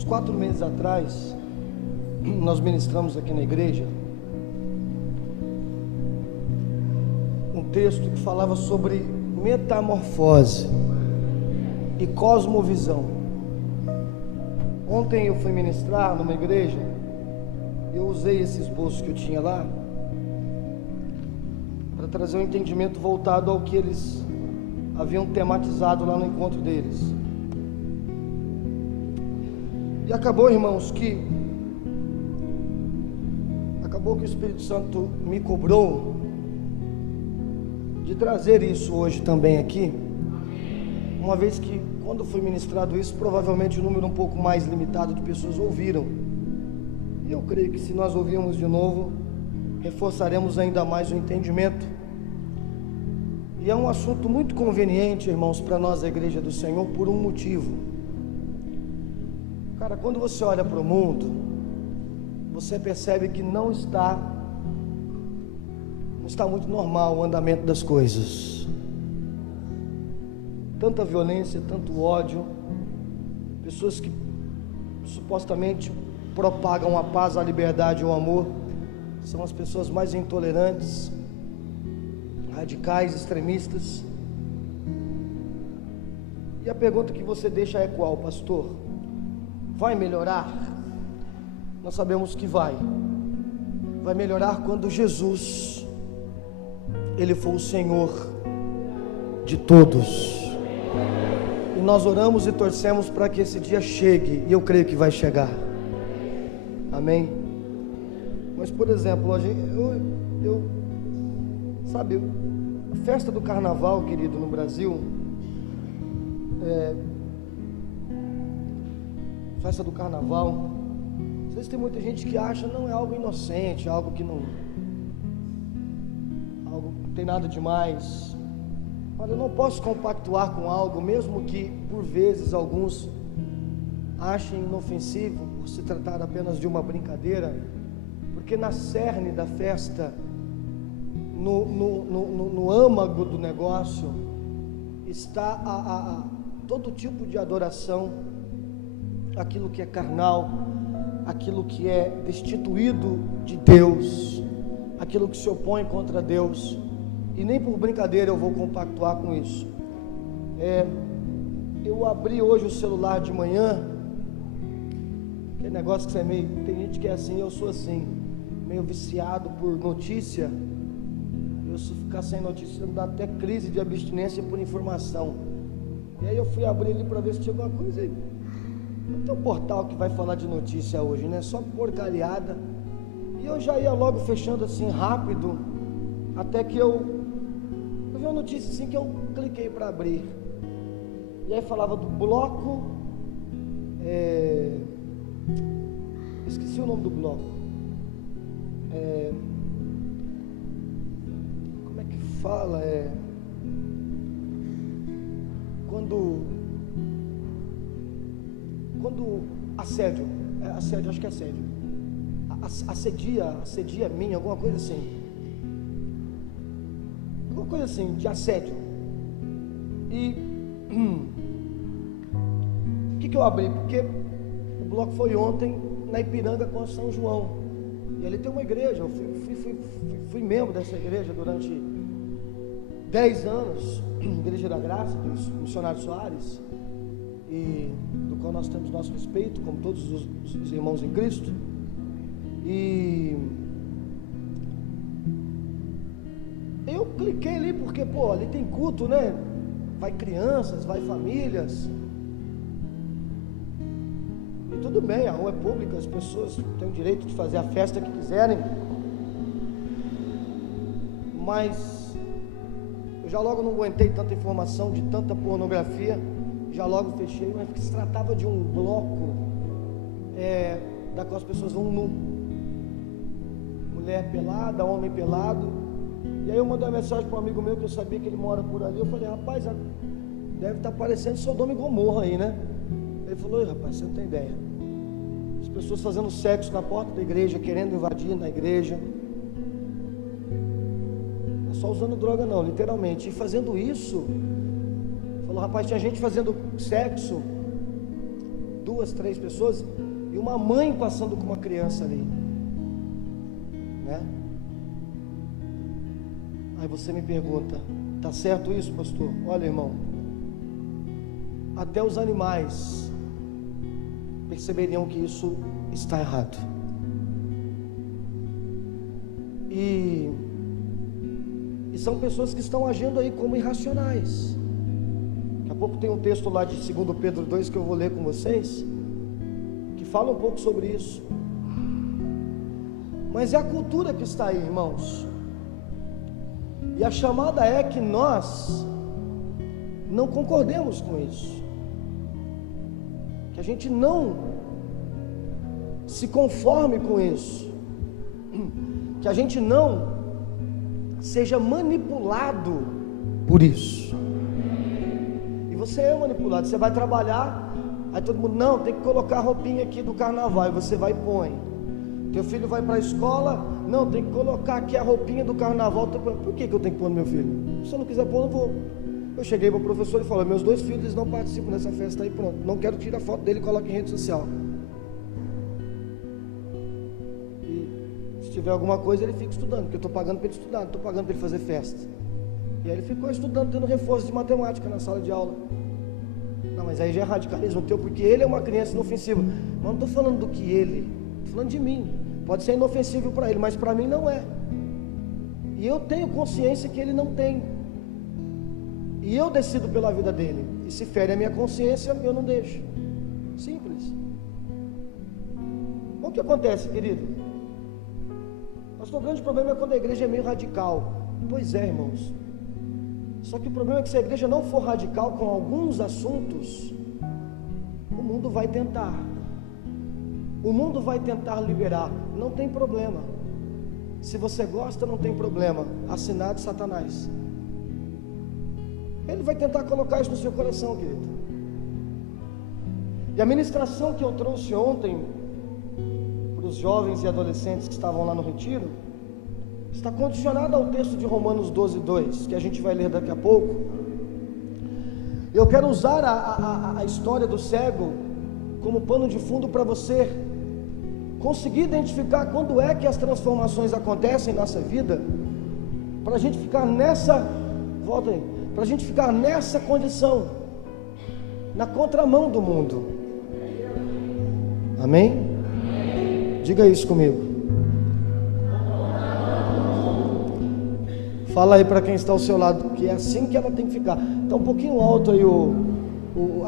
uns 4 meses atrás, nós ministramos aqui na igreja um texto que falava sobre metamorfose e cosmovisão. Ontem eu fui ministrar numa igreja, eu usei esse esboço que eu tinha lá para trazer um entendimento voltado ao que eles haviam tematizado lá no encontro deles. E acabou, irmãos, que o Espírito Santo me cobrou de trazer isso hoje também aqui, uma vez que quando foi ministrado isso, provavelmente um número um pouco mais limitado de pessoas ouviram, e eu creio que se nós ouvirmos de novo, reforçaremos ainda mais o entendimento. E é um assunto muito conveniente, irmãos, para nós, a igreja do Senhor, por um motivo. Cara, quando você olha para o mundo, você percebe que não está muito normal o andamento das coisas. Tanta violência, tanto ódio, pessoas que supostamente propagam a paz, a liberdade e o amor, são as pessoas mais intolerantes, radicais, extremistas. E a pergunta que você deixa é qual, pastor? Vai melhorar? Nós sabemos que vai melhorar quando Jesus, Ele for o Senhor de todos, e nós oramos e torcemos para que esse dia chegue, e eu creio que vai chegar, amém? Mas, por exemplo, sabe, a festa do carnaval, querido, no Brasil, festa do carnaval, às vezes tem muita gente que acha, não, é algo inocente, algo que não tem nada demais. Olha, eu não posso compactuar com algo, mesmo que por vezes alguns achem inofensivo, por se tratar apenas de uma brincadeira, porque na cerne da festa, no âmago do negócio, está todo tipo de adoração, aquilo que é carnal, aquilo que é destituído de Deus, aquilo que se opõe contra Deus, e nem por brincadeira eu vou compactuar com isso. Eu abri hoje o celular de manhã, aquele negócio que você é meio, tem gente que é assim, eu sou assim, meio viciado por notícia. Eu, se ficar sem notícia, me dá até crise de abstinência por informação. E aí eu fui abrir ali para ver se tinha alguma coisa aí. Não tem um portal que vai falar de notícia hoje, né? Só porcariada. E eu já ia logo fechando assim rápido, até que eu vi uma notícia assim que eu cliquei para abrir. E aí falava do bloco, esqueci o nome do bloco. Como é que fala? Quando assédio, acho que é assédio, assedia mim, alguma coisa assim, de assédio. E o que eu abri? Porque o bloco foi ontem na Ipiranga com São João, e ali tem uma igreja. Eu fui membro dessa igreja durante 10 anos, Igreja da Graça, dos missionários Soares, e do qual nós temos nosso respeito, como todos os irmãos em Cristo. E eu cliquei ali porque, ali tem culto, né? Vai crianças, vai famílias, e tudo bem, a rua é pública, as pessoas têm o direito de fazer a festa que quiserem, mas eu já logo não aguentei tanta informação, de tanta pornografia, já logo fechei. Mas porque se tratava de um bloco da qual as pessoas vão nu, mulher pelada, homem pelado. E aí eu mandei uma mensagem para um amigo meu, que eu sabia que ele mora por ali. Eu falei, rapaz, deve estar parecendo Sodoma e Gomorra aí, né? Ele falou, rapaz, você não tem ideia, as pessoas fazendo sexo na porta da igreja, querendo invadir na igreja, não é só usando droga não, literalmente, e fazendo isso. Falou, rapaz, tinha gente fazendo sexo 2, 3 pessoas, e uma mãe passando com uma criança ali, né? Aí você me pergunta, tá certo isso, pastor? Olha, irmão, até os animais perceberiam que isso está errado. E são pessoas que estão agindo aí como irracionais. Daqui a pouco tem um texto lá de 2 Pedro 2 que eu vou ler com vocês, que fala um pouco sobre isso. Mas é a cultura que está aí, irmãos. E a chamada é que nós não concordemos com isso, que a gente não se conforme com isso, que a gente não seja manipulado por isso. E você é manipulado, você vai trabalhar, aí todo mundo, não, tem que colocar a roupinha aqui do carnaval, e você vai e põe. Teu filho vai para a escola, não, tem que colocar aqui a roupinha do carnaval. Por que eu tenho que pôr no meu filho? Se eu não quiser pôr, eu não vou. Eu cheguei para o professor e falei, meus 2 filhos eles não participam dessa festa aí, pronto, não quero tirar foto dele e coloque em rede social. E se tiver alguma coisa ele fica estudando, porque eu estou pagando para ele estudar, não estou pagando para ele fazer festa. E aí ele ficou estudando, tendo reforço de matemática na sala de aula. Não, mas aí já é radicalismo teu, porque ele é uma criança inofensiva. Mas não estou falando do que ele, estou falando de mim. Pode ser inofensivo para ele, mas para mim não é. E eu tenho consciência que ele não tem. E eu decido pela vida dele. E se fere a minha consciência, eu não deixo. Simples. O que acontece, querido? O grande problema é quando a igreja é meio radical. Pois é, irmãos. Só que o problema é que se a igreja não for radical com alguns assuntos, o mundo vai tentar. O mundo vai tentar liberar, não tem problema. Se você gosta, não tem problema. Assinado Satanás. Ele vai tentar colocar isso no seu coração, querido. E a ministração que eu trouxe ontem para os jovens e adolescentes que estavam lá no retiro está condicionada ao texto de Romanos 12:2, que a gente vai ler daqui a pouco. Eu quero usar a história do cego como pano de fundo para você conseguir identificar quando é que as transformações acontecem em nossa vida, para a gente ficar nessa, volta aí, para a gente ficar nessa condição, na contramão do mundo. Amém? Diga isso comigo. Fala aí para quem está ao seu lado, que é assim que ela tem que ficar. Está um pouquinho alto aí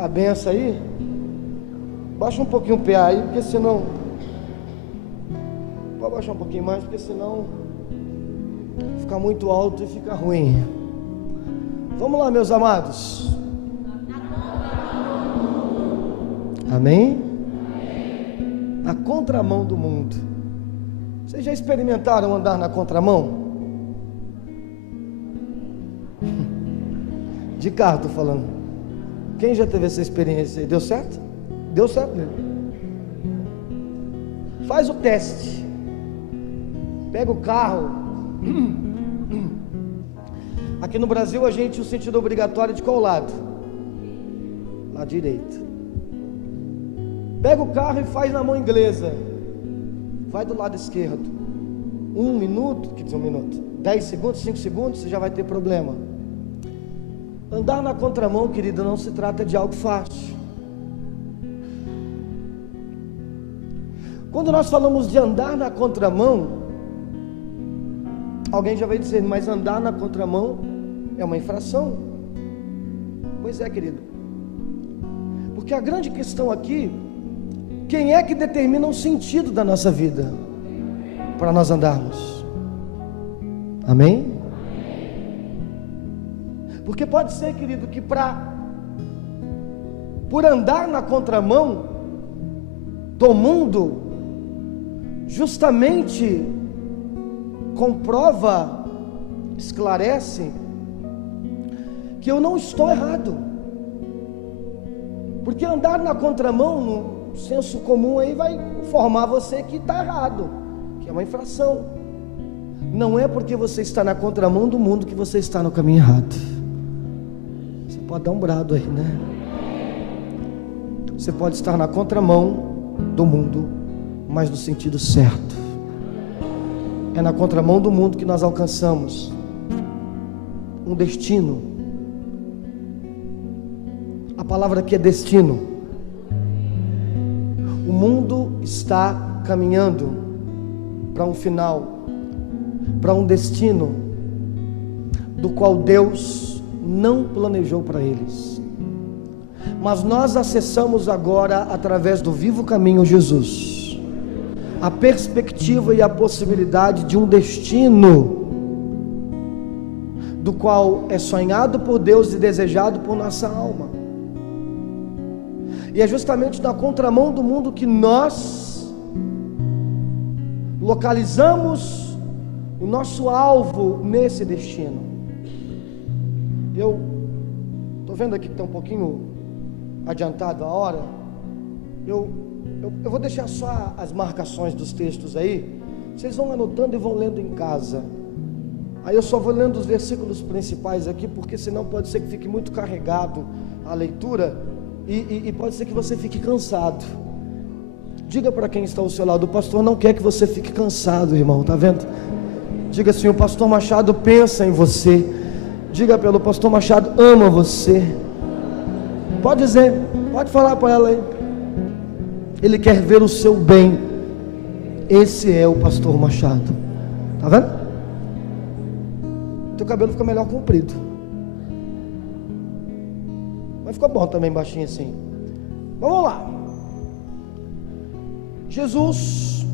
a benção aí. Baixa um pouquinho o pé aí, porque senão... Pode baixar um pouquinho mais, porque senão fica muito alto e fica ruim. Vamos lá, meus amados. Amém? Na contramão do mundo. Vocês já experimentaram andar na contramão? De carro, estou falando. Quem já teve essa experiência aí? Deu certo? Deu certo mesmo. Faz o teste. Pega o carro. Aqui no Brasil a gente, o sentido obrigatório de qual lado? Lado direito. Pega o carro e faz na mão inglesa. Vai do lado esquerdo. 1 minuto, quer dizer 1 minuto, 10 segundos, 5 segundos, você já vai ter problema. Andar na contramão, querido, não se trata de algo fácil. Quando nós falamos de andar na contramão, alguém já vai dizer, mas andar na contramão é uma infração. Pois é, querido. Porque a grande questão aqui, quem é que determina o sentido da nossa vida para nós andarmos? Amém? Porque pode ser, querido, que por andar na contramão do mundo, justamente comprova, esclarece que eu não estou errado. Porque andar na contramão, no senso comum aí, vai informar você que está errado, que é uma infração. Não é porque você está na contramão do mundo que você está no caminho errado. Você pode dar um brado aí, né? Você pode estar na contramão do mundo, mas no sentido certo. É na contramão do mundo que nós alcançamos um destino. A palavra aqui é destino. O mundo está caminhando para um final, para um destino do qual Deus não planejou para eles. Mas nós acessamos agora, através do vivo caminho Jesus, a perspectiva e a possibilidade de um destino do qual é sonhado por Deus e desejado por nossa alma. E é justamente na contramão do mundo que nós localizamos o nosso alvo nesse destino. Eu estou vendo aqui que está um pouquinho adiantado a hora. Eu vou deixar só as marcações dos textos aí. Vocês vão anotando e vão lendo em casa. Aí eu só vou lendo os versículos principais aqui, porque senão pode ser que fique muito carregado a leitura e pode ser que você fique cansado. Diga para quem está ao seu lado: o pastor não quer que você fique cansado, irmão, tá vendo? Diga assim: o pastor Machado pensa em você. Diga pelo pastor Machado: ama você. Pode dizer, pode falar para ela aí. Ele quer ver o seu bem. Esse é o pastor Machado. Tá vendo? Teu cabelo fica melhor comprido, mas ficou bom também baixinho assim. Vamos lá. Jesus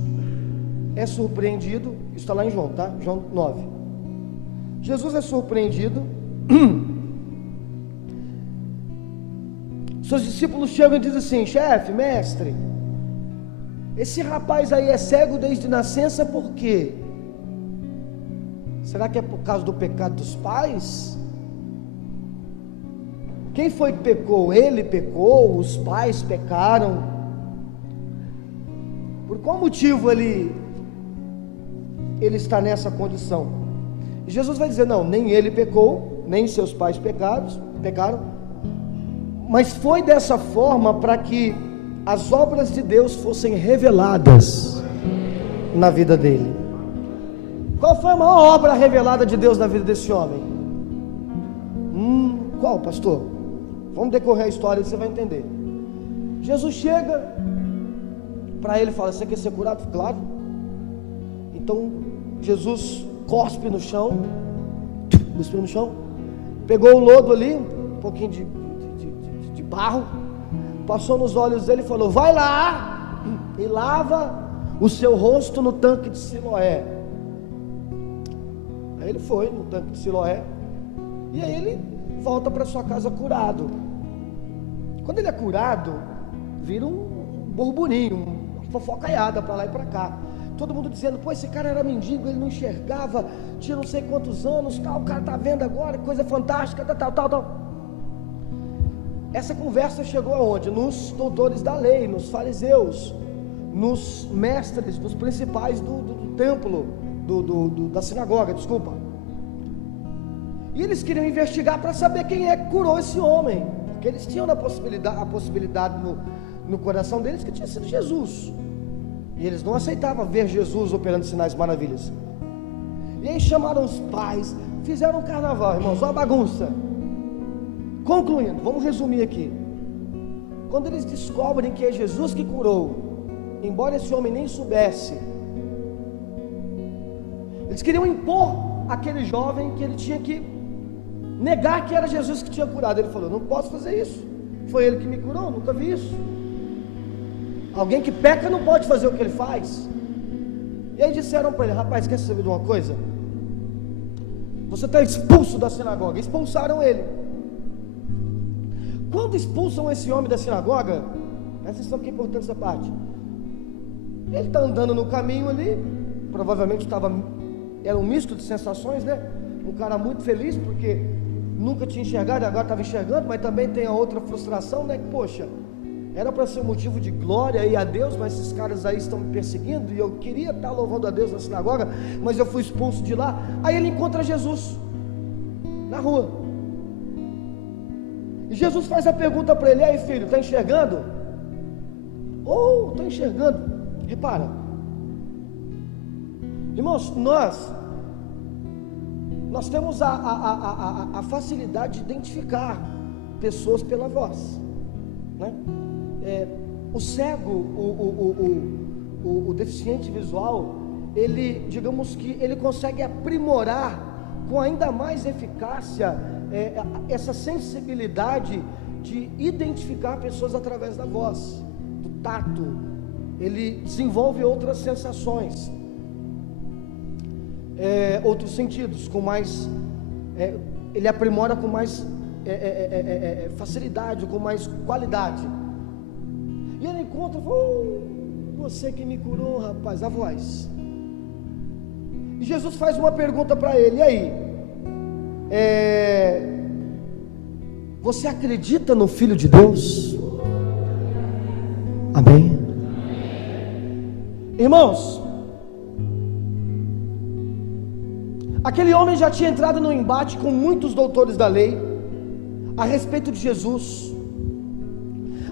é surpreendido. Isso está lá em João, tá? João 9. Jesus é surpreendido. Seus discípulos chegam e dizem assim: chefe, mestre, esse rapaz aí é cego desde nascença, por quê? Será que é por causa do pecado dos pais? Quem foi que pecou? Ele pecou? Os pais pecaram? Por qual motivo ele está nessa condição? E Jesus vai dizer: não, nem ele pecou, nem seus pais pecaram, mas foi dessa forma para que as obras de Deus fossem reveladas na vida dele. Qual foi a maior obra revelada de Deus na vida desse homem? Qual, pastor? Vamos decorrer a história e você vai entender. Jesus chega para ele e fala: você quer ser curado? Claro. Então Jesus cospe no chão, cuspiu no chão, pegou o lodo ali, um pouquinho de barro, passou nos olhos dele e falou: vai lá e lava o seu rosto no tanque de Siloé. Aí ele foi no tanque de Siloé, e aí ele volta para sua casa curado. Quando ele é curado, vira um burburinho, uma fofocaiada para lá e para cá. Todo mundo dizendo: pô, esse cara era mendigo, ele não enxergava, tinha não sei quantos anos, tal, o cara está vendo agora, coisa fantástica, tal. Essa conversa chegou aonde? Nos doutores da lei, nos fariseus, nos mestres, nos principais do templo, da sinagoga, desculpa. E eles queriam investigar para saber quem é que curou esse homem, porque eles tinham a possibilidade no coração deles que tinha sido Jesus, e eles não aceitavam ver Jesus operando sinais e maravilhas. E aí chamaram os pais, fizeram um carnaval, irmãos, uma bagunça. Concluindo, vamos resumir aqui. Quando eles descobrem que é Jesus que curou, embora esse homem nem soubesse, eles queriam impor àquele jovem que ele tinha que negar que era Jesus que tinha curado. Ele falou: não posso fazer isso, foi ele que me curou, nunca vi isso. Alguém que peca não pode fazer o que ele faz. E aí disseram para ele: rapaz, quer saber de uma coisa? Você está expulso da sinagoga. Expulsaram ele. Quando expulsam esse homem da sinagoga, presta atenção que é importante essa parte. Ele está andando no caminho ali, provavelmente era um misto de sensações, né? Um cara muito feliz porque nunca tinha enxergado e agora estava enxergando, mas também tem a outra frustração, né? Poxa, era para ser um motivo de glória aí a Deus, mas esses caras aí estão me perseguindo e eu queria estar louvando a Deus na sinagoga, mas eu fui expulso de lá. Aí ele encontra Jesus na rua. E Jesus faz a pergunta para ele: aí filho, está enxergando? Oh, estou enxergando. Repara, irmãos, nós temos a facilidade de identificar pessoas pela voz, né? O cego, o deficiente visual, ele, digamos que ele consegue aprimorar com ainda mais eficácia essa sensibilidade de identificar pessoas através da voz, do tato. Ele desenvolve outras sensações, outros sentidos, com mais, ele aprimora com mais facilidade, com mais qualidade. E ele encontra, você que me curou, rapaz, a voz. E Jesus faz uma pergunta para ele: e aí? Você acredita no Filho de Deus? Amém? Irmãos, aquele homem já tinha entrado no embate com muitos doutores da lei a respeito de Jesus.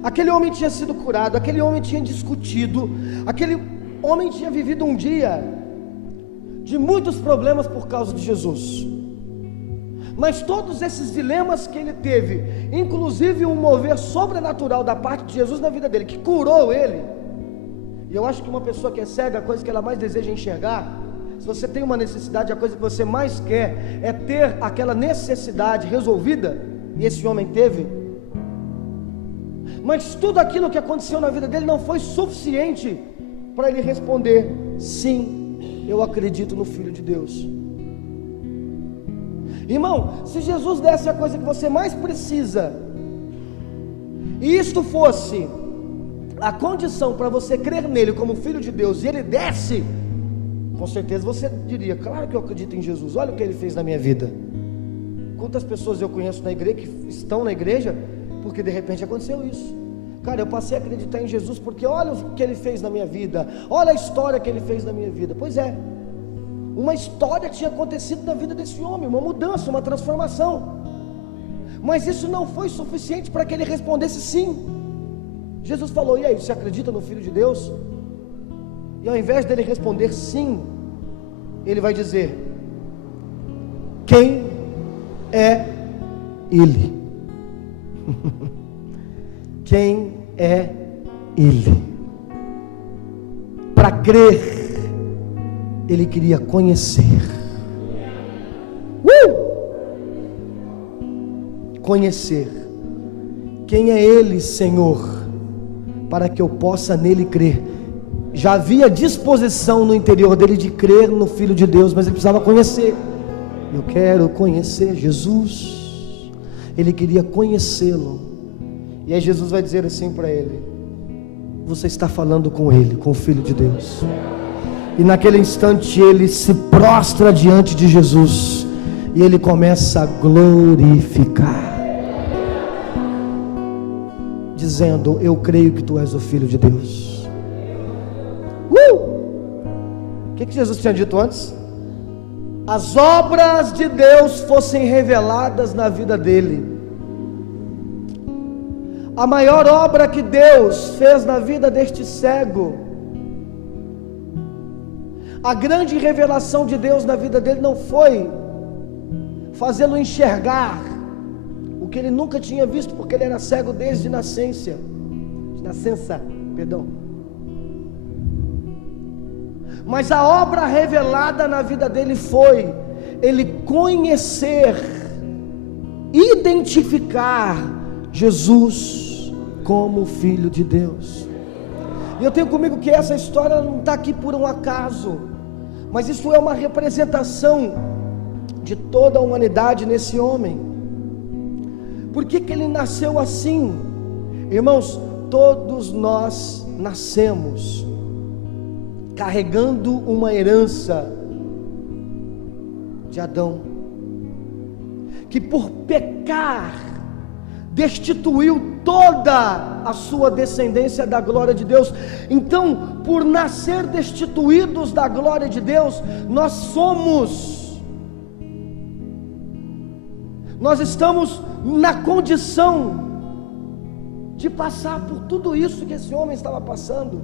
Aquele homem tinha sido curado, aquele homem tinha discutido, aquele homem tinha vivido um dia de muitos problemas por causa de Jesus. Mas todos esses dilemas que ele teve, inclusive um mover sobrenatural da parte de Jesus na vida dele, que curou ele. E eu acho que uma pessoa que é cega, a coisa que ela mais deseja enxergar, se você tem uma necessidade, a coisa que você mais quer é ter aquela necessidade resolvida, e esse homem teve. Mas tudo aquilo que aconteceu na vida dele não foi suficiente para ele responder: sim, eu acredito no Filho de Deus. Irmão, se Jesus desse a coisa que você mais precisa, e isto fosse a condição para você crer nele como Filho de Deus, e ele desse, com certeza você diria: claro que eu acredito em Jesus, olha o que ele fez na minha vida. Quantas pessoas eu conheço na igreja, que estão na igreja, porque de repente aconteceu isso. Cara, eu passei a acreditar em Jesus porque olha o que ele fez na minha vida, olha a história que ele fez na minha vida. Pois é, uma história tinha acontecido na vida desse homem, uma mudança, uma transformação. Mas isso não foi suficiente para que ele respondesse sim. Jesus falou: e aí, você acredita no Filho de Deus? E ao invés dele responder sim, ele vai dizer: quem é ele? Quem é ele? Para crer, ele queria conhecer. Conhecer. Quem é ele, Senhor, para que eu possa nele crer? Já havia disposição no interior dele de crer no Filho de Deus, mas ele precisava conhecer. Eu quero conhecer Jesus. Ele queria conhecê-lo. E aí Jesus vai dizer assim para ele: você está falando com ele, com o Filho de Deus. E naquele instante ele se prostra diante de Jesus, e ele começa a glorificar, dizendo: eu creio que tu és o Filho de Deus. O que Jesus tinha dito antes? As obras de Deus fossem reveladas na vida dele. A maior obra que Deus fez na vida deste cego, a grande revelação de Deus na vida dele não foi fazê-lo enxergar o que ele nunca tinha visto, porque ele era cego desde nascença, mas a obra revelada na vida dele foi ele conhecer, identificar Jesus como Filho de Deus. E eu tenho comigo que essa história não está aqui por um acaso, mas isso é uma representação de toda a humanidade nesse homem. Por que ele nasceu assim? Irmãos, todos nós nascemos carregando uma herança de Adão, que por pecar destituiu toda a sua descendência da glória de Deus. Então, por nascer destituídos da glória de Deus, nós estamos na condição de passar por tudo isso que esse homem estava passando.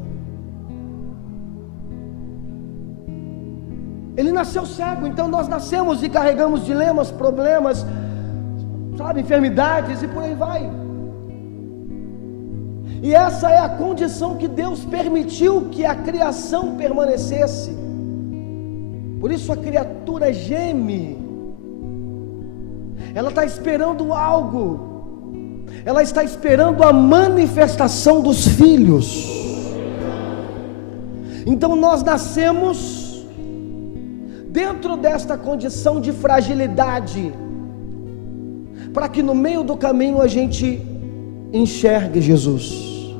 Ele nasceu cego, então nós nascemos e carregamos dilemas, problemas, sabe, enfermidades e por aí vai. E essa é a condição que Deus permitiu que a criação permanecesse. Por isso a criatura geme. Ela está esperando algo. Ela está esperando a manifestação dos filhos. Então nós nascemos dentro desta condição de fragilidade, para que no meio do caminho a gente enxergue Jesus,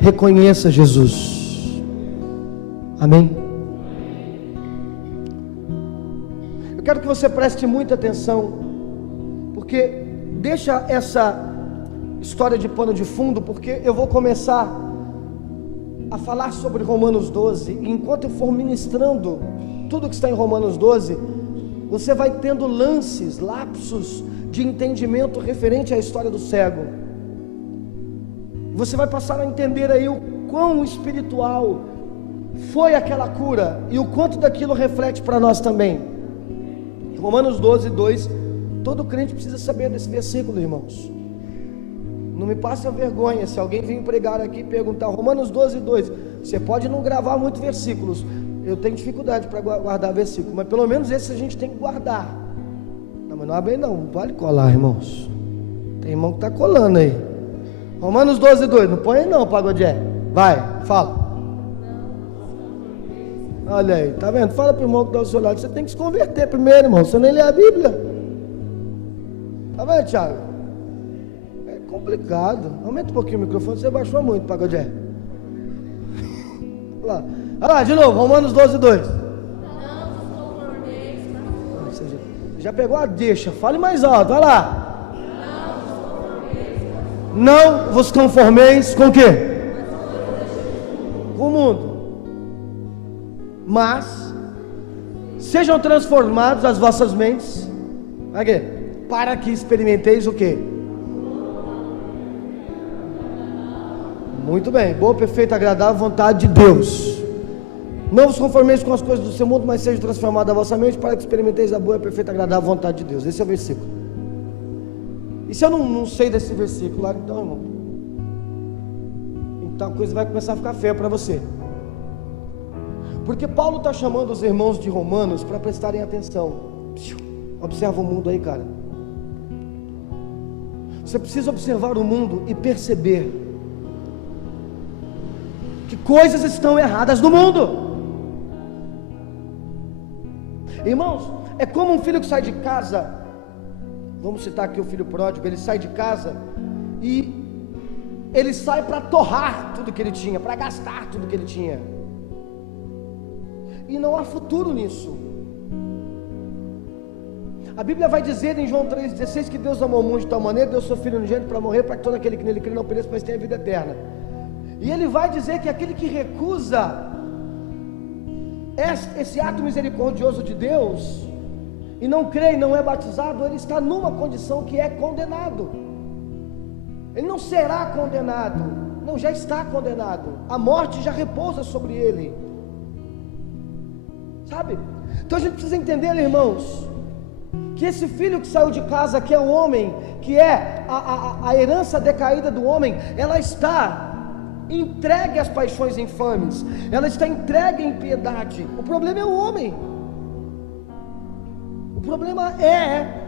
reconheça Jesus. Amém? Eu quero que você preste muita atenção, porque deixa essa história de pano de fundo, porque eu vou começar a falar sobre Romanos 12, e enquanto eu for ministrando tudo que está em Romanos 12, você vai tendo lances, lapsos de entendimento referente à história do cego. Você vai passar a entender aí o quão espiritual foi aquela cura e o quanto daquilo reflete para nós também. Romanos 12, 2, todo crente precisa saber desse versículo, irmãos. Não me passe a vergonha se alguém vir pregar aqui e perguntar Romanos 12, 2. Você pode não gravar muitos versículos. Eu tenho dificuldade para guardar versículo, mas pelo menos esse a gente tem que guardar. Não, mas não abre não vale colar, irmãos. Tem irmão que está colando aí. Romanos 12, 2, não põe aí não, Pagodé. Vai, fala. Olha aí, tá vendo? Fala para o irmão que está ao seu lado, você tem que se converter primeiro, irmão, você nem lê a Bíblia. Tá vendo, Thiago? É complicado. Aumenta um pouquinho o microfone, você baixou muito, Pagodé. Olha lá. Olha lá, de novo, Romanos 12, 2. Você já pegou a deixa, fale mais alto, vai lá. Não vos conformeis com o quê? Com o mundo. Mas sejam transformados as vossas mentes. Para quê? Para que experimenteis o quê? Muito bem, boa, perfeita, agradável vontade de Deus. Não vos conformeis com as coisas do seu mundo, mas seja transformada a vossa mente para que experimenteis a boa, perfeita, agradável vontade de Deus. Esse é o versículo. E se eu não sei desse versículo lá, então, irmão, então a coisa vai começar a ficar feia para você. Porque Paulo está chamando os irmãos de Romanos para prestarem atenção. Observa o mundo aí, cara. Você precisa observar o mundo e perceber que coisas estão erradas no mundo. Irmãos, é como um filho que sai de casa. Vamos citar aqui o filho pródigo. Ele sai de casa e ele sai para torrar tudo que ele tinha, para gastar tudo que ele tinha, e não há futuro nisso. A Bíblia vai dizer em João 3,16 que Deus amou o mundo de tal maneira, deu seu Filho unigênito para morrer, para que todo aquele que nele crê não pereça, mas tenha vida eterna. E ele vai dizer que aquele que recusa esse ato misericordioso de Deus e não crê e não é batizado, ele está numa condição que é condenado. Ele não será condenado, não, já está condenado. A morte já repousa sobre ele, sabe? Então a gente precisa entender, irmãos, que esse filho que saiu de casa, que é o homem, que é a herança decaída do homem, ela está entregue às paixões infames, ela está entregue à impiedade. O problema é o homem. O problema é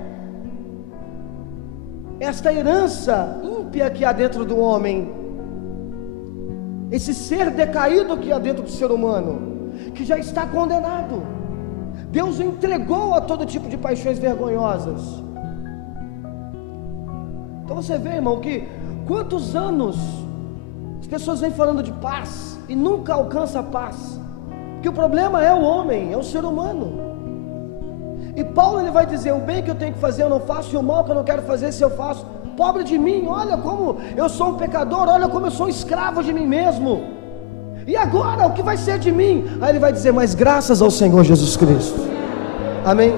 esta herança ímpia que há dentro do homem, esse ser decaído que há dentro do ser humano, que já está condenado. Deus o entregou a todo tipo de paixões vergonhosas. Então você vê, irmão, que quantos anos as pessoas vêm falando de paz e nunca alcança a paz, porque o problema é o homem, é o ser humano. E Paulo ele vai dizer: o bem que eu tenho que fazer eu não faço, e o mal que eu não quero fazer se eu faço. Pobre de mim, olha como eu sou um pecador, olha como eu sou um escravo de mim mesmo. E agora, o que vai ser de mim? Aí ele vai dizer: mas graças ao Senhor Jesus Cristo. Amém?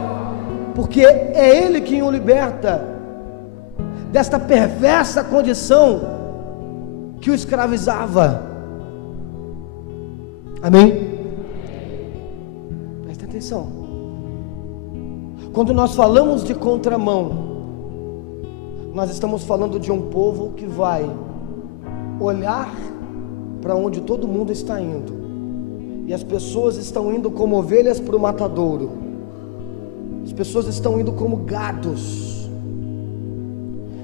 Porque é Ele quem o liberta desta perversa condição que o escravizava. Amém? Presta atenção. Quando nós falamos de contramão, nós estamos falando de um povo que vai olhar para onde todo mundo está indo, e as pessoas estão indo como ovelhas para o matadouro, as pessoas estão indo como gados,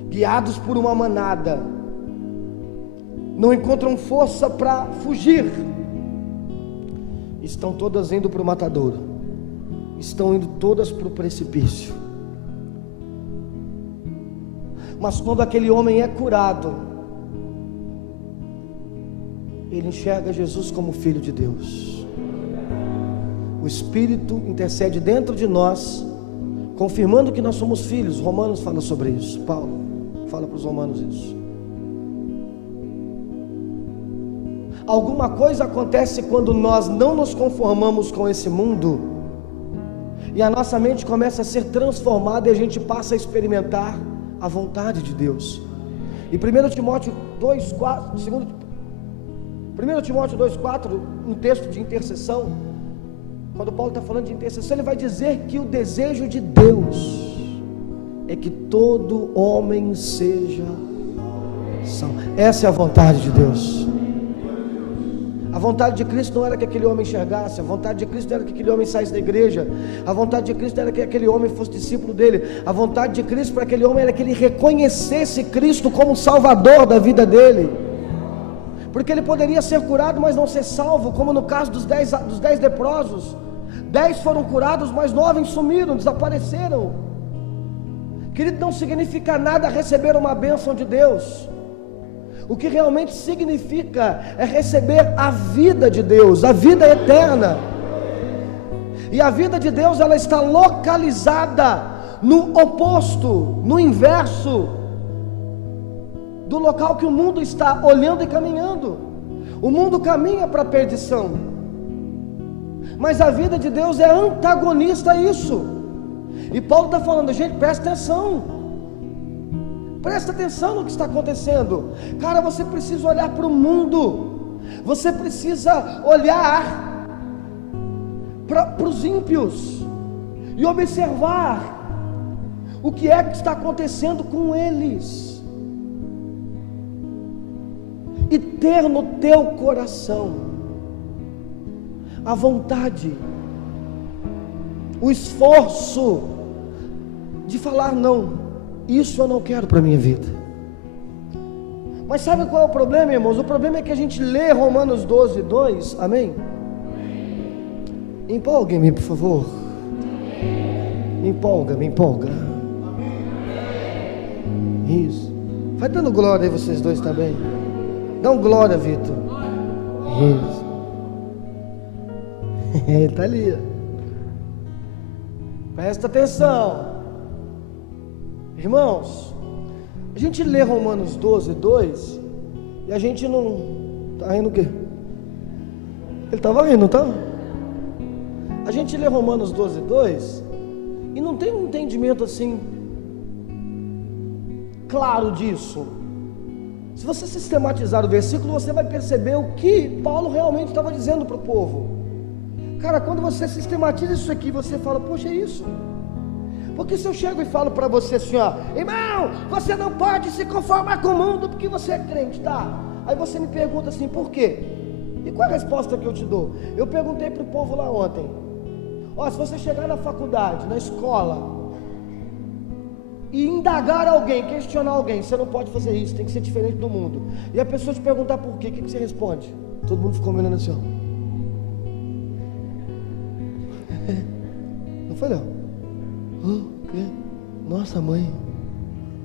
guiados por uma manada, não encontram força para fugir, estão todas indo para o matadouro, estão indo todas para o precipício. Mas quando aquele homem é curado, ele enxerga Jesus como Filho de Deus. O Espírito intercede dentro de nós, confirmando que nós somos filhos. Romanos fala sobre isso. Paulo fala para os romanos isso. Alguma coisa acontece quando nós não nos conformamos com esse mundo, e a nossa mente começa a ser transformada, e a gente passa a experimentar a vontade de Deus. E 1 Timóteo 2,4, um texto de intercessão, quando Paulo está falando de intercessão, ele vai dizer que o desejo de Deus é que todo homem seja salvo. Essa é a vontade de Deus. A vontade de Cristo não era que aquele homem enxergasse, a vontade de Cristo era que aquele homem saísse da igreja, a vontade de Cristo era que aquele homem fosse discípulo dele, a vontade de Cristo para aquele homem era que ele reconhecesse Cristo como Salvador da vida dele, porque ele poderia ser curado, mas não ser salvo, como no caso dos 10 leprosos. 10 foram curados, mas 9 sumiram, desapareceram. Querido, não significa nada receber uma bênção de Deus. O que realmente significa é receber a vida de Deus, a vida eterna. E a vida de Deus, ela está localizada no oposto, no inverso do local que o mundo está olhando e caminhando. O mundo caminha para a perdição, mas a vida de Deus é antagonista a isso. E Paulo está falando, gente, presta atenção. Presta atenção no que está acontecendo. Cara, você precisa olhar para o mundo. Você precisa olhar para os ímpios e observar o que é que está acontecendo com eles. E ter no teu coração a vontade, o esforço de falar não. Isso eu não quero para a minha vida. Mas sabe qual é o problema, irmãos? O problema é que a gente lê Romanos 12, 2, amém? Empolgue-me, por favor. Me empolga. Isso. Vai dando glória aí vocês dois também. Dá um glória, Vitor. Isso. Ele está ali. Presta atenção. Irmãos, a gente lê Romanos 12, 2 e a gente não... Está rindo o quê? Ele estava rindo, não estava? A gente lê Romanos 12, 2 e não tem um entendimento assim claro disso. Se você sistematizar o versículo, você vai perceber o que Paulo realmente estava dizendo para o povo. Cara, quando você sistematiza isso aqui, você fala, poxa, é isso. Porque se eu chego e falo para você assim, ó, irmão, você não pode se conformar com o mundo porque você é crente, tá? Aí você me pergunta assim, por quê? E qual é a resposta que eu te dou? Eu perguntei para o povo lá ontem, ó, se você chegar na faculdade, na escola, e indagar alguém, questionar alguém, você não pode fazer isso, tem que ser diferente do mundo. E a pessoa te perguntar por quê, o que você responde? Todo mundo ficou me olhando assim, ó. Não foi não? Nossa, mãe.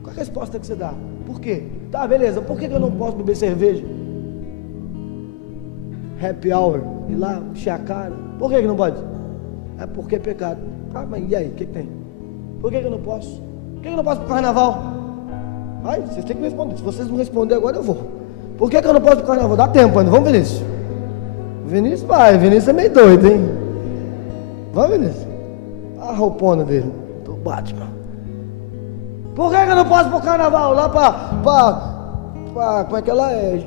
Qual é a resposta que você dá? Por quê? Tá, beleza, por que eu não posso beber cerveja? Happy hour, ir lá, encher a cara. Por que não pode? É porque é pecado. Ah, mas e aí, o que tem? Por que eu não posso? Por que eu não posso ir pro carnaval? Ai, vocês têm que me responder. Se vocês não responderem agora, eu vou. Por que eu não posso ir pro carnaval? Dá tempo ainda, vamos, Vinícius? Vinícius vai, Vinícius é meio doido, hein? Vamos, Vinícius? A roupona dele, do Batman. Por que eu não posso ir pro carnaval? Lá pra como é que ela é?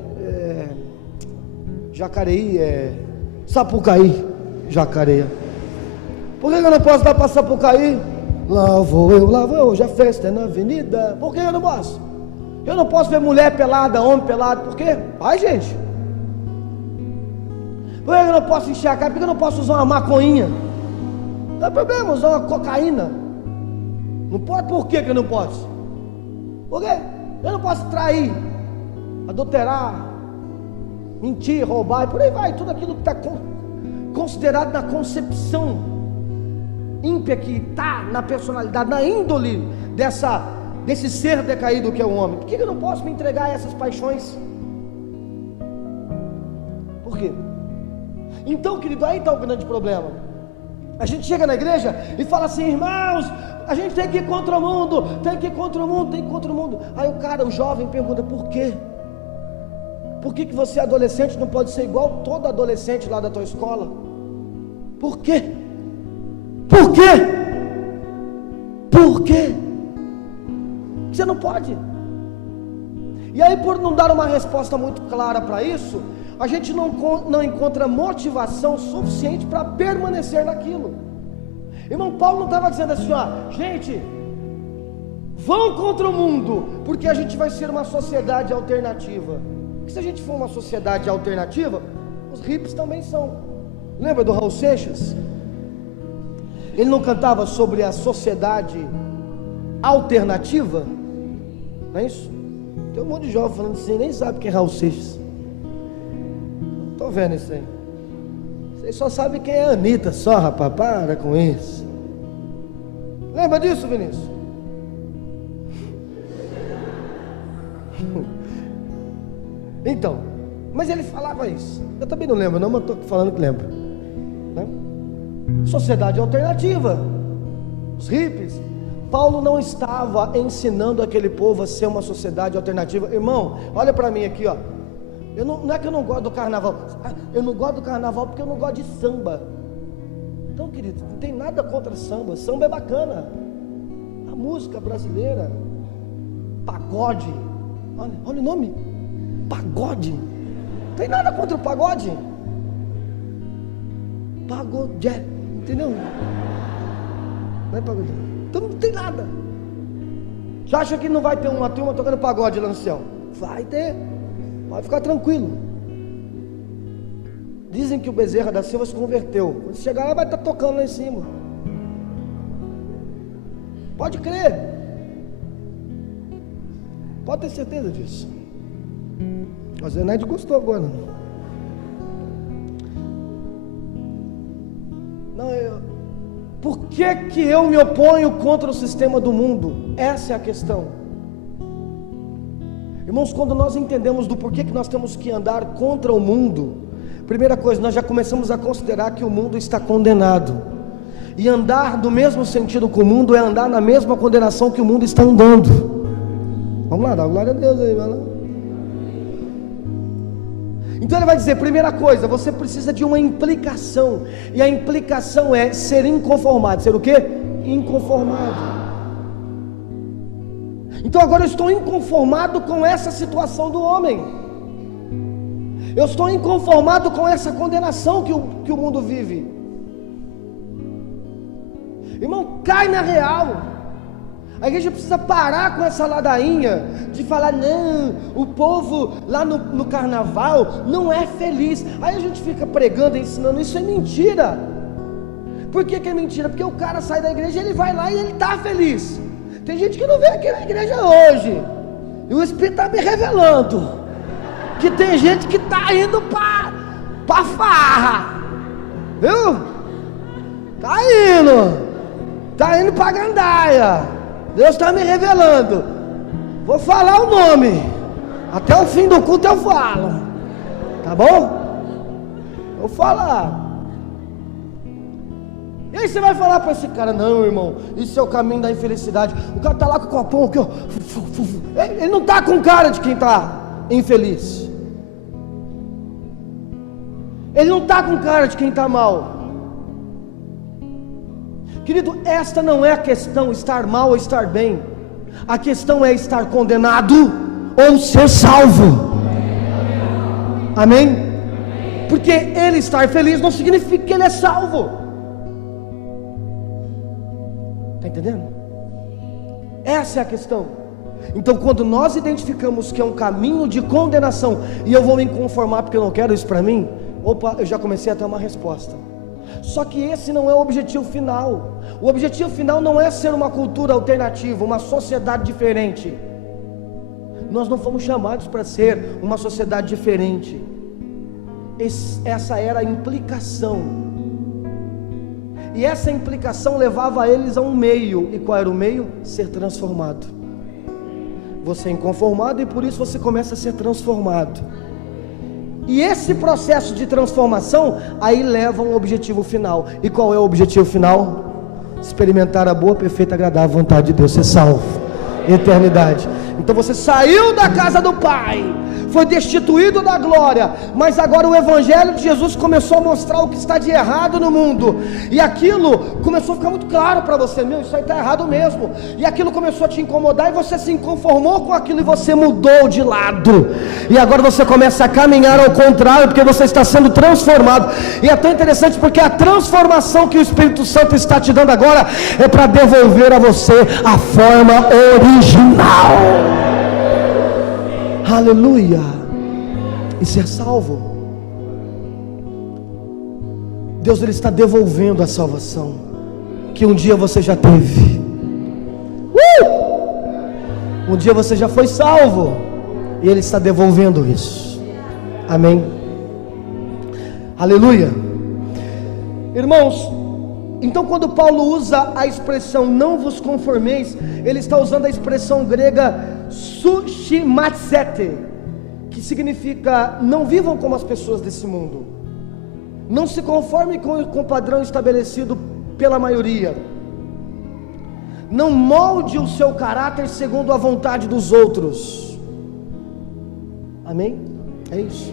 Jacareí Sapucaí, Jacareí. Por que eu não posso dar para Sapucaí? Lá vou eu, hoje a festa é na avenida. Por que eu não posso? Eu não posso ver mulher pelada, homem pelado, por quê? Ai, gente. Por que eu não posso encher a cara? Por que eu não posso usar uma maconhinha? Não é problema usar uma cocaína. Não pode, por que eu não posso? Por quê? Eu não posso trair, adulterar, mentir, roubar e por aí vai. Tudo aquilo que está considerado na concepção ímpia que está na personalidade, na índole desse ser decaído que é o homem. Por que eu não posso me entregar a essas paixões? Por quê? Então, querido, aí está o grande problema. A gente chega na igreja e fala assim: irmãos, a gente tem que ir contra o mundo, tem que ir contra o mundo, tem que ir contra o mundo. Aí o jovem pergunta: por quê? Por que você adolescente não pode ser igual todo adolescente lá da tua escola? Por quê? Por quê? Por quê? Você não pode. E aí, por não dar uma resposta muito clara para isso, a gente não encontra motivação suficiente para permanecer naquilo. Irmão, Paulo não estava dizendo assim: ó, gente, vão contra o mundo, porque a gente vai ser uma sociedade alternativa. Porque se a gente for uma sociedade alternativa, os hippies também são. Lembra do Raul Seixas? Ele não cantava sobre a sociedade alternativa? Não é isso? Tem um monte de jovem falando assim, nem sabe quem é Raul Seixas. Estou vendo isso aí. Vocês só sabem quem é a Anitta só, rapaz, para com isso. Lembra disso, Vinícius? Então, mas ele falava isso. Eu também não lembro não, mas estou falando que lembro, né? Sociedade alternativa, os hippies. Paulo não estava ensinando aquele povo a ser uma sociedade alternativa. Irmão, olha para mim aqui, ó. Não é que eu não gosto do carnaval. Eu não gosto do carnaval porque eu não gosto de samba. Então, querido, não tem nada contra samba. Samba é bacana. A música brasileira, pagode. Olha o nome, pagode. Não tem nada contra o pagode. Pagode, entendeu? Não é pagode. Então não tem nada. Você acha que não vai ter uma turma tocando pagode lá no céu? Vai ter. Pode ficar tranquilo. Dizem que o Bezerra da Silva se converteu. Quando chegar lá vai estar tocando lá em cima. Pode crer. Pode ter certeza disso. A Zenaide gostou agora. Por que eu me oponho contra o sistema do mundo? Essa é a questão. Irmãos, quando nós entendemos do porquê que nós temos que andar contra o mundo, primeira coisa, nós já começamos a considerar que o mundo está condenado. E andar do mesmo sentido com o mundo é andar na mesma condenação que o mundo está andando. Vamos lá, dá glória a Deus aí, vai lá. Então ele vai dizer, primeira coisa, você precisa de uma implicação. E a implicação é ser inconformado. Ser o quê? Inconformado. Então agora eu estou inconformado com essa situação do homem. Eu estou inconformado com essa condenação que o mundo vive. Irmão, cai na real. A igreja precisa parar com essa ladainha de falar, não, o povo lá no carnaval não é feliz. Aí a gente fica pregando, ensinando, isso é mentira. Por que é mentira? Porque o cara sai da igreja, ele vai lá e ele está feliz. Tem gente que não vem aqui na igreja hoje, e o Espírito está me revelando que tem gente que está indo para farra, viu? Está indo para gandaia. Deus está me revelando. Vou falar o nome. Até o fim do culto eu falo. Tá bom? Vou falar. E aí você vai falar para esse cara, não, irmão, isso é o caminho da infelicidade. O cara está lá com o copão aqui, ó. Ele não está com cara de quem está infeliz. Ele não está com cara de quem está mal. Querido, esta não é a questão, estar mal ou estar bem. A questão é estar condenado ou ser salvo. Amém? Porque ele estar feliz não significa que ele é salvo. Está entendendo? Essa é a questão. Então, quando nós identificamos que é um caminho de condenação, e eu vou me conformar porque eu não quero isso para mim, opa, eu já comecei a ter uma resposta. Só que esse não é o objetivo final. O objetivo final não é ser uma cultura alternativa, uma sociedade diferente. Nós não fomos chamados para ser uma sociedade diferente. Essa era a implicação. E essa implicação levava eles a um meio. E qual era o meio? Ser transformado. Você é inconformado e por isso você começa a ser transformado. E esse processo de transformação aí leva a um objetivo final. E qual é o objetivo final? Experimentar a boa, perfeita, agradável vontade de Deus, ser salvo, eternidade. Então você saiu da casa do Pai, foi destituído da glória, mas agora o Evangelho de Jesus começou a mostrar o que está de errado no mundo, e aquilo começou a ficar muito claro para você, isso aí está errado mesmo, e aquilo começou a te incomodar, e você se inconformou com aquilo, e você mudou de lado, e agora você começa a caminhar ao contrário, porque você está sendo transformado, e é tão interessante, porque a transformação que o Espírito Santo está te dando agora, é para devolver a você a forma original. Aleluia. E ser salvo. Deus, Ele está devolvendo a salvação que um dia você já teve. Um dia você já foi salvo, e Ele está devolvendo isso. Amém. Aleluia. Irmãos, então quando Paulo usa a expressão não vos conformeis, ele está usando a expressão grega sushimatsete, que significa não vivam como as pessoas desse mundo, não se conforme com o padrão estabelecido pela maioria, não molde o seu caráter segundo a vontade dos outros. Amém? É isso.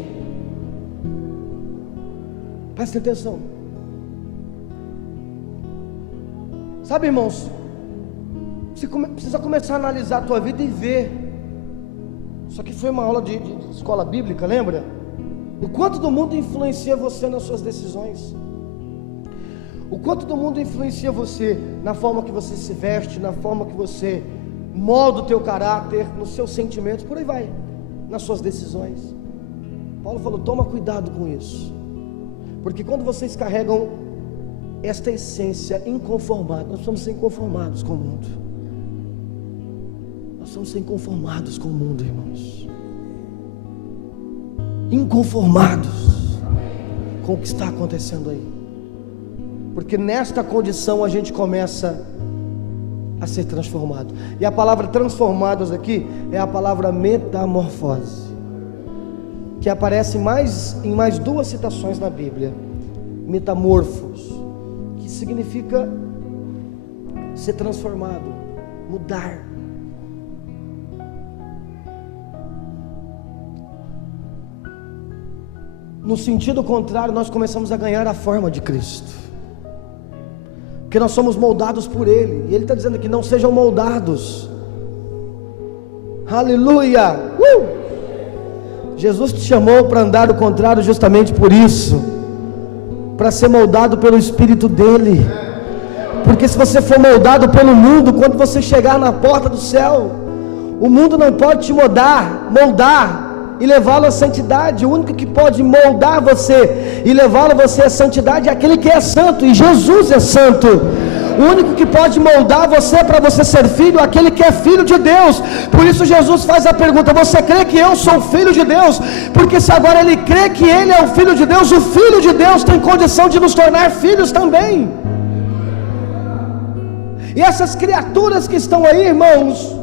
Preste atenção. Sabe, irmãos, você precisa começar a analisar a tua vida e ver. Isso aqui foi uma aula de escola bíblica, lembra? O quanto do mundo influencia você nas suas decisões. O quanto do mundo influencia você na forma que você se veste, na forma que você molda o teu caráter, nos seus sentimentos, por aí vai, nas suas decisões. Paulo falou, toma cuidado com isso, porque quando vocês carregam esta essência inconformada, nós precisamos ser inconformados com o mundo. Nós precisamos ser inconformados com o mundo, irmãos. Inconformados com o que está acontecendo aí. Porque nesta condição a gente começa a ser transformado. E a palavra transformados aqui é a palavra metamorfose, que aparece em mais duas citações na Bíblia. Metamorfos, que significa ser transformado, mudar. No sentido contrário, nós começamos a ganhar a forma de Cristo, porque nós somos moldados por Ele, e Ele está dizendo aqui, não sejam moldados. Aleluia. Jesus te chamou para andar o contrário justamente por isso, para ser moldado pelo Espírito dEle. Porque se você for moldado pelo mundo, quando você chegar na porta do céu, o mundo não pode te moldar e levá-lo à santidade. O único que pode moldar você e levá-lo a você à santidade é aquele que é santo, e Jesus é santo. O único que pode moldar você para você ser filho é aquele que é filho de Deus. Por isso Jesus faz a pergunta, você crê que eu sou filho de Deus? Porque se agora ele crê que ele é o filho de Deus, o filho de Deus tem condição de nos tornar filhos também. E essas criaturas que estão aí, irmãos,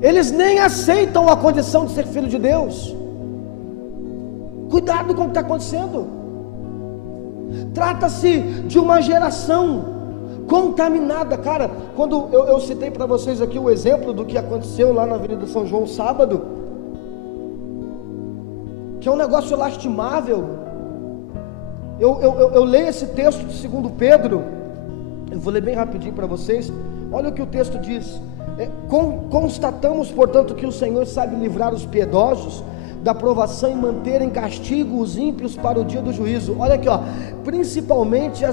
eles nem aceitam a condição de ser filho de Deus. Cuidado com o que está acontecendo. Trata-se de uma geração contaminada. Cara, quando eu citei para vocês aqui o exemplo do que aconteceu lá na Avenida São João sábado, que é um negócio lastimável, eu leio esse texto de 2 Pedro, eu vou ler bem rapidinho para vocês. Olha o que o texto diz. Constatamos, portanto, que o Senhor sabe livrar os piedosos, da provação e manter em castigo os ímpios para o dia do juízo. Olha aqui, ó, principalmente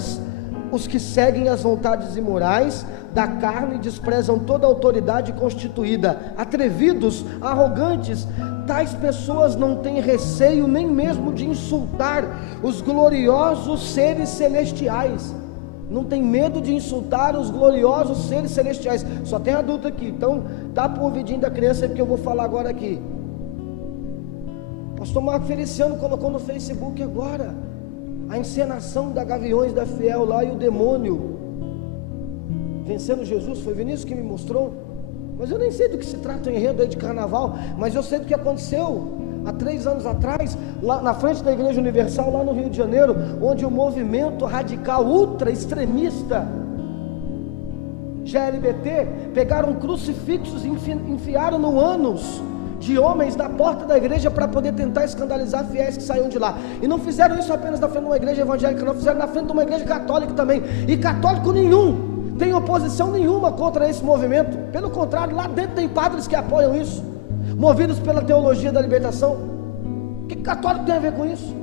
os que seguem as vontades imorais da carne e desprezam toda a autoridade constituída, atrevidos, arrogantes. Tais pessoas não têm receio nem mesmo de insultar os gloriosos seres celestiais. Não tem medo de insultar os gloriosos seres celestiais. Só tem adulto aqui, então dá para o ouvidinho da criança porque eu vou falar agora aqui. Pastor Marco Feliciano colocou no Facebook agora a encenação da Gaviões da Fiel lá, e o demônio vencendo Jesus. Foi Vinícius que me mostrou, mas eu nem sei do que se trata o enredo aí de carnaval, mas eu sei do que aconteceu há 3 anos atrás, lá na frente da Igreja Universal, lá no Rio de Janeiro, onde o movimento radical ultra extremista GLBT pegaram crucifixos e enfiaram no ânus de homens na porta da igreja para poder tentar escandalizar fiéis que saíam de lá. E não fizeram isso apenas na frente de uma igreja evangélica, não, fizeram na frente de uma igreja católica também. E católico nenhum tem oposição nenhuma contra esse movimento. Pelo contrário, lá dentro tem padres que apoiam isso, movidos pela teologia da libertação. O que católico tem a ver com isso?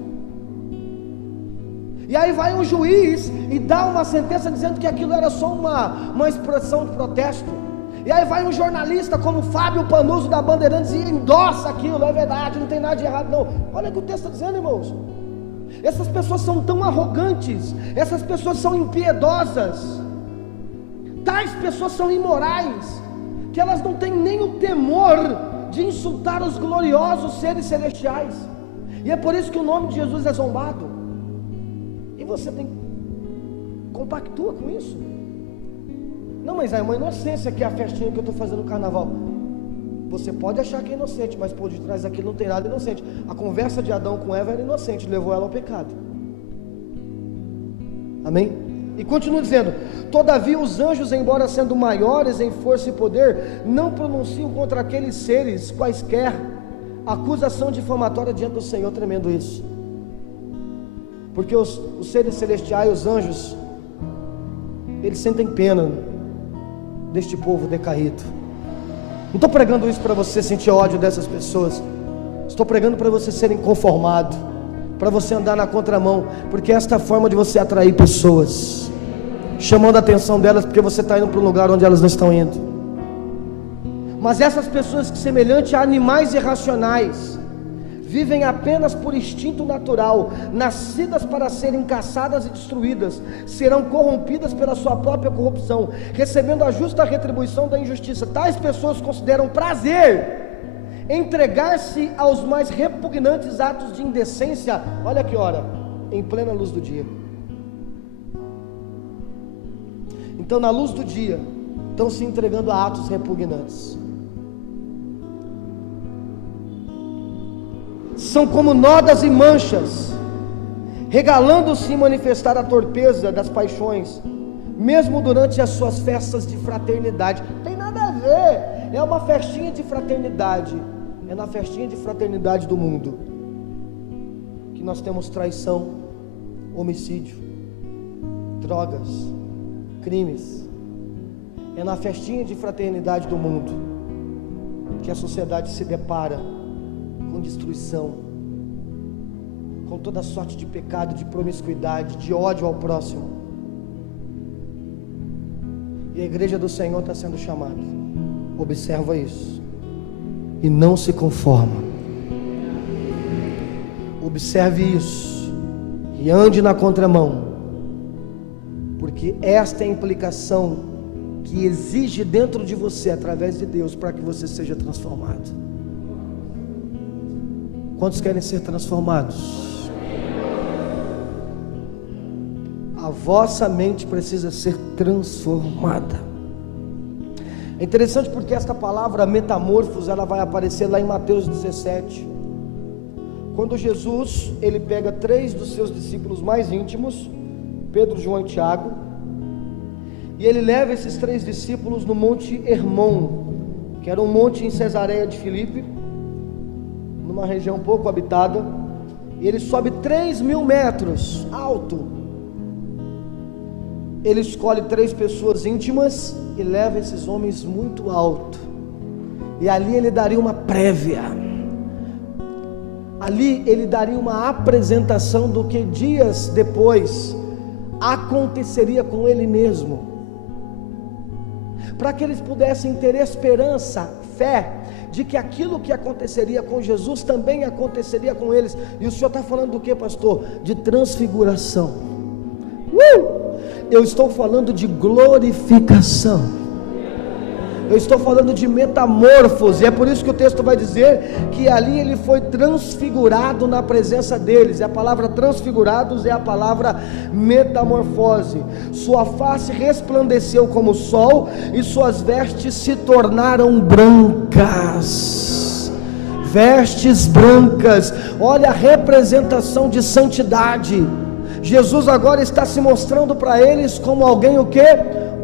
E aí vai um juiz e dá uma sentença dizendo que aquilo era só uma expressão de protesto. E aí vai um jornalista como Fábio Panuso da Bandeirantes e endossa aquilo. É verdade, não tem nada de errado não. Olha o que o texto está dizendo, irmãos. Essas pessoas são tão arrogantes, essas pessoas são impiedosas, tais pessoas são imorais, que elas não têm nem o temor de insultar os gloriosos seres celestiais. E é por isso que o nome de Jesus é zombado. E você compactua com isso? Não, mas é uma inocência que é a festinha que eu estou fazendo no carnaval. Você pode achar que é inocente, mas por detrás daquilo não tem nada inocente. A conversa de Adão com Eva era inocente, levou ela ao pecado. Amém? E continua dizendo: todavia os anjos, embora sendo maiores em força e poder, não pronunciam contra aqueles seres quaisquer acusação difamatória diante do Senhor. Tremendo isso. Porque os seres celestiais, os anjos, eles sentem pena deste povo decaído. Não estou pregando isso para você sentir ódio dessas pessoas. Estou pregando para você ser inconformado, para você andar na contramão, porque esta é a forma de você atrair pessoas, chamando a atenção delas, porque você está indo para um lugar onde elas não estão indo. Mas essas pessoas que, semelhante a animais irracionais, vivem apenas por instinto natural, nascidas para serem caçadas e destruídas, serão corrompidas pela sua própria corrupção, recebendo a justa retribuição da injustiça. Tais pessoas consideram prazer entregar-se aos mais repugnantes atos de indecência. Olha que hora, em plena luz do dia. Então, na luz do dia, estão se entregando a atos repugnantes. São como nodas e manchas, regalando-se em manifestar a torpeza das paixões, mesmo durante as suas festas de fraternidade. Tem nada a ver, é uma festinha de fraternidade. É na festinha de fraternidade do mundo que nós temos traição, homicídio, drogas, crimes. É na festinha de fraternidade do mundo que a sociedade se depara com destruição, com toda sorte de pecado, de promiscuidade, de ódio ao próximo. E a igreja do Senhor está sendo chamada. Observa isso e não se conforma. Observe isso e ande na contramão, porque esta é a implicação que exige dentro de você, através de Deus, para que você seja transformado. Quantos querem ser transformados? A vossa mente precisa ser transformada. É interessante porque esta palavra metamorfos, ela vai aparecer lá em Mateus 17. Quando Jesus, ele pega 3 dos seus discípulos mais íntimos, Pedro, João e Tiago, e ele leva esses 3 discípulos no Monte Hermon, que era um monte em Cesareia de Filipe, numa região pouco habitada, e ele sobe 3.000 metros alto. Ele escolhe 3 pessoas íntimas e leva esses homens muito alto, e ali ele daria uma prévia. Ali ele daria uma apresentação do que dias depois aconteceria com ele mesmo, para que eles pudessem ter esperança, fé, de que aquilo que aconteceria com Jesus também aconteceria com eles. E o Senhor está falando do que, pastor? De transfiguração. Eu estou falando de glorificação. Eu estou falando de metamorfose. É por isso que o texto vai dizer que ali ele foi transfigurado na presença deles. A palavra transfigurados é a palavra metamorfose. Sua face resplandeceu como o sol e suas vestes se tornaram brancas. Vestes brancas. Olha a representação de santidade. Jesus agora está se mostrando para eles como alguém o quê?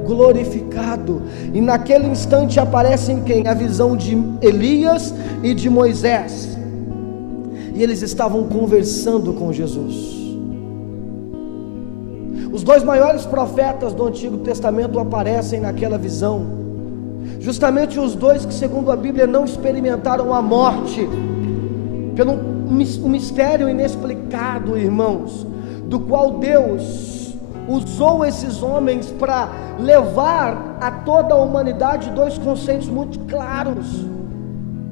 Glorificado. E naquele instante aparecem quem? A visão de Elias e de Moisés, e eles estavam conversando com Jesus. Os dois maiores profetas do Antigo Testamento aparecem naquela visão, justamente os dois que, segundo a Bíblia, não experimentaram a morte, pelo um mistério inexplicado, irmãos, do qual Deus usou esses homens para levar a toda a humanidade dois conceitos muito claros,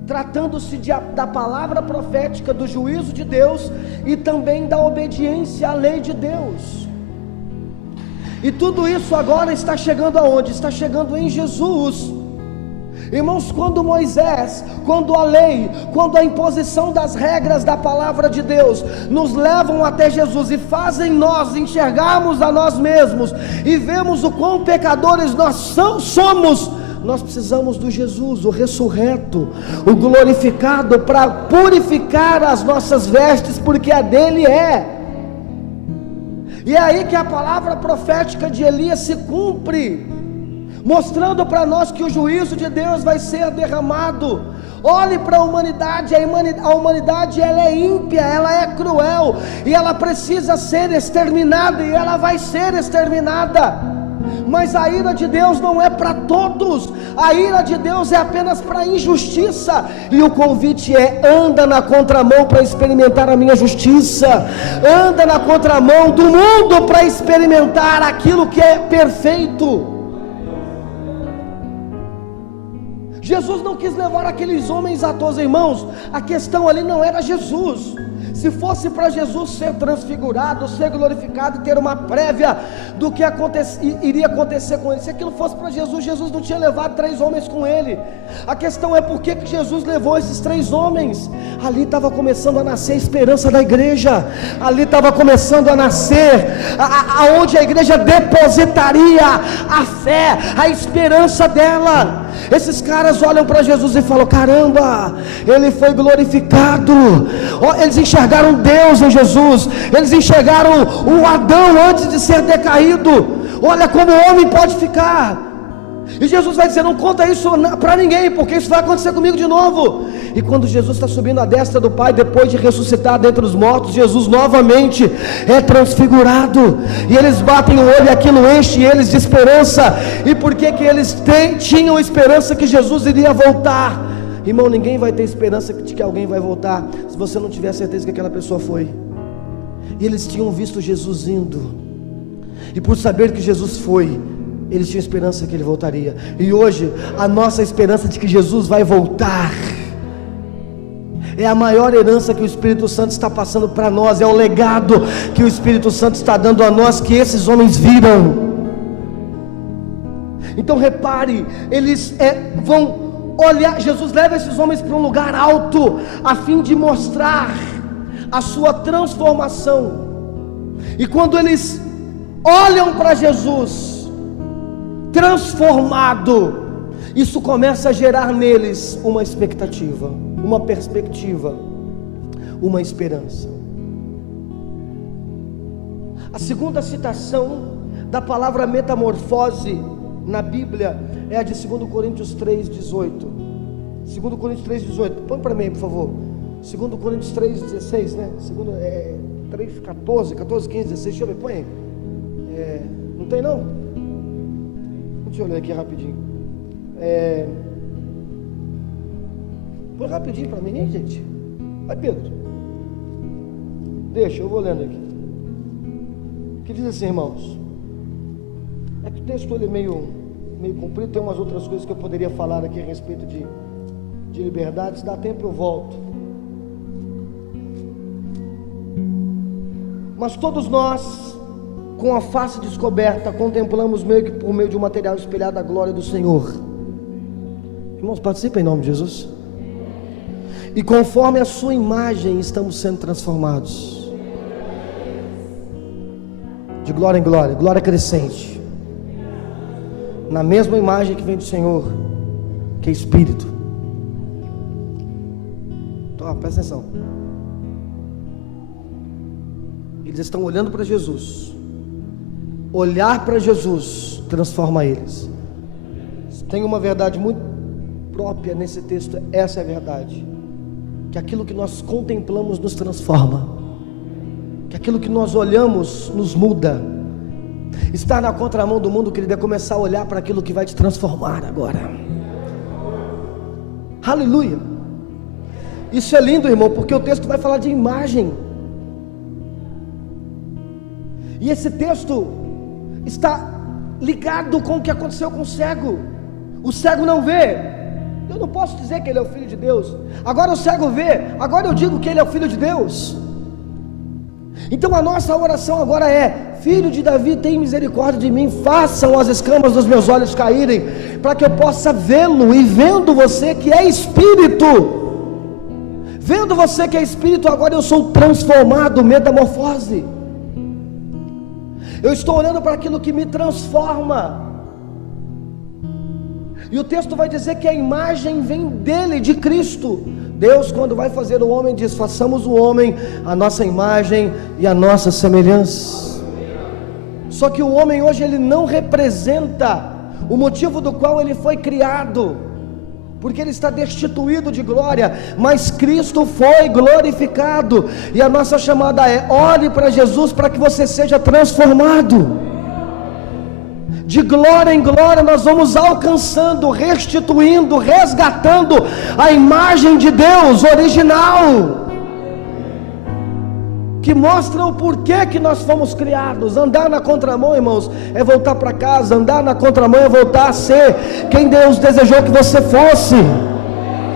tratando-se da palavra profética, do juízo de Deus e também da obediência à lei de Deus. E tudo isso agora está chegando aonde? Está chegando em Jesus. Irmãos, quando Moisés, quando a lei, quando a imposição das regras da palavra de Deus nos levam até Jesus e fazem nós enxergarmos a nós mesmos e vemos o quão pecadores nós somos, nós precisamos do Jesus, o ressurreto, o glorificado, para purificar as nossas vestes, porque a dele é. E é aí que a palavra profética de Elias se cumpre, mostrando para nós que o juízo de Deus vai ser derramado. Olhe para a humanidade, a humanidade ela é ímpia, ela é cruel, e ela precisa ser exterminada, e ela vai ser exterminada. Mas a ira de Deus não é para todos, a ira de Deus é apenas para a injustiça, e o convite é: anda na contramão para experimentar a minha justiça, anda na contramão do mundo para experimentar aquilo que é perfeito. Jesus não quis levar aqueles homens à toa, irmãos. A questão ali não era Jesus. Se fosse para Jesus ser transfigurado, ser glorificado e ter uma prévia do que iria acontecer com ele, se aquilo fosse para Jesus, Jesus não tinha levado 3 homens com ele. A questão é por que Jesus levou esses 3 homens. Ali estava começando a nascer a esperança da igreja, ali estava começando a nascer aonde a igreja depositaria a fé, a esperança dela. Esses caras olham para Jesus e falam: caramba, ele foi glorificado. Eles enxergaram Deus em Jesus, eles enxergaram o Adão antes de ser decaído. Olha como o homem pode ficar. E Jesus vai dizer: não conta isso para ninguém, porque isso vai acontecer comigo de novo. E quando Jesus está subindo à destra do Pai, depois de ressuscitar dentre os mortos, Jesus novamente é transfigurado, e eles batem o olho e aquilo enche eles de esperança. E por que eles tinham esperança que Jesus iria voltar? Irmão, ninguém vai ter esperança de que alguém vai voltar se você não tiver certeza que aquela pessoa foi. E eles tinham visto Jesus indo, e por saber que Jesus foi, eles tinham esperança que ele voltaria. E hoje a nossa esperança de que Jesus vai voltar é a maior herança que o Espírito Santo está passando para nós, é o legado que o Espírito Santo está dando a nós, que esses homens viram. Então repare, eles vão olhar, Jesus leva esses homens para um lugar alto, a fim de mostrar a sua transformação. E quando eles olham para Jesus transformado, isso começa a gerar neles uma expectativa, uma perspectiva, uma esperança. A segunda citação da palavra metamorfose na Bíblia é a de 2 Coríntios 3,18. 2 Coríntios 3,18. Põe para mim, por favor. 2 Coríntios 3,16, né? 3, 14, 15, 16. Deixa eu ver, põe aí. Não tem não? Deixa eu ler aqui rapidinho. Põe rapidinho para mim, hein, gente? Vai, Pedro. Deixa, eu vou lendo aqui. Que diz assim, irmãos. É que o texto ele é meio comprido, tem umas outras coisas que eu poderia falar aqui a respeito de liberdade. Se dá tempo eu volto. Mas todos nós, com a face descoberta, contemplamos meio que por meio de um material espelhado a glória do Senhor. Irmãos, participem em nome de Jesus. E conforme a sua imagem estamos sendo transformados, de glória em glória, glória crescente, na mesma imagem que vem do Senhor, que é Espírito. Então, presta atenção. Eles estão olhando para Jesus. Olhar para Jesus transforma eles. Tem uma verdade muito própria nesse texto. Essa é a verdade, que aquilo que nós contemplamos nos transforma, que aquilo que nós olhamos nos muda. Estar na contramão do mundo, querido, é começar a olhar para aquilo que vai te transformar agora. Aleluia. Isso é lindo, irmão, porque o texto vai falar de imagem. E esse texto está ligado com o que aconteceu com o cego. O cego não vê. Eu não posso dizer que ele é o Filho de Deus. Agora o cego vê. Agora eu digo que ele é o Filho de Deus. Então a nossa oração agora é: Filho de Davi, tem misericórdia de mim, façam as escamas dos meus olhos caírem, para que eu possa vê-lo. E vendo você que é Espírito, vendo você que é Espírito, agora eu sou transformado, metamorfose. Eu estou olhando para aquilo que me transforma. E o texto vai dizer que a imagem vem dele, de Cristo. Deus, quando vai fazer o homem, diz: façamos o homem a nossa imagem e a nossa semelhança. Só que o homem hoje, ele não representa o motivo do qual ele foi criado, porque ele está destituído de glória, mas Cristo foi glorificado. E a nossa chamada é: olhe para Jesus para que você seja transformado. De glória em glória nós vamos alcançando, restituindo, resgatando a imagem de Deus original, que mostra o porquê que nós fomos criados. Andar na contramão, irmãos, é voltar para casa. Andar na contramão é voltar a ser quem Deus desejou que você fosse.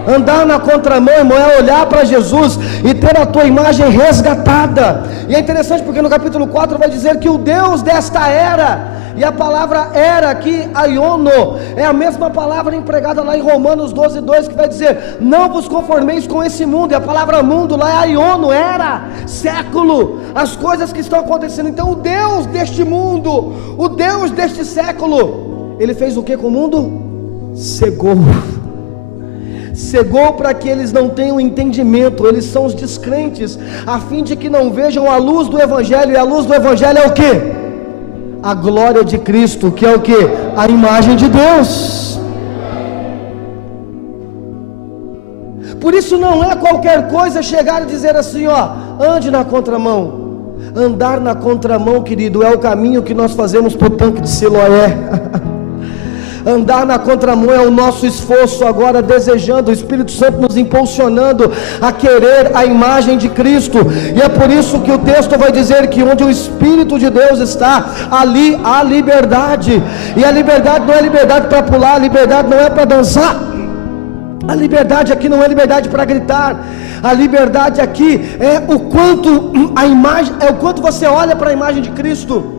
Andar na contramão, irmão, é olhar para Jesus e ter a tua imagem resgatada. E é interessante porque no capítulo 4 vai dizer que o Deus desta era, e a palavra era aqui, aiono, é a mesma palavra empregada lá em Romanos 12:2, que vai dizer: não vos conformeis com esse mundo. E a palavra mundo lá é aiono, era, século, as coisas que estão acontecendo. Então o Deus deste mundo, o Deus deste século, ele fez o que com o mundo? Cegou para que eles não tenham entendimento. Eles são os descrentes, a fim de que não vejam a luz do Evangelho. E a luz do Evangelho é o que? A glória de Cristo, que é o que? A imagem de Deus. Por isso não é qualquer coisa chegar e dizer assim: ó, ande na contramão. Andar na contramão, querido, é o caminho que nós fazemos para o tanque de Siloé. Andar na contramão é o nosso esforço agora, desejando, o Espírito Santo nos impulsionando a querer a imagem de Cristo. E é por isso que o texto vai dizer que onde o Espírito de Deus está, ali há liberdade. E a liberdade não é liberdade para pular, a liberdade não é para dançar. A liberdade aqui não é liberdade para gritar. A liberdade aqui é o quanto a imagem, é o quanto você olha para a imagem de Cristo.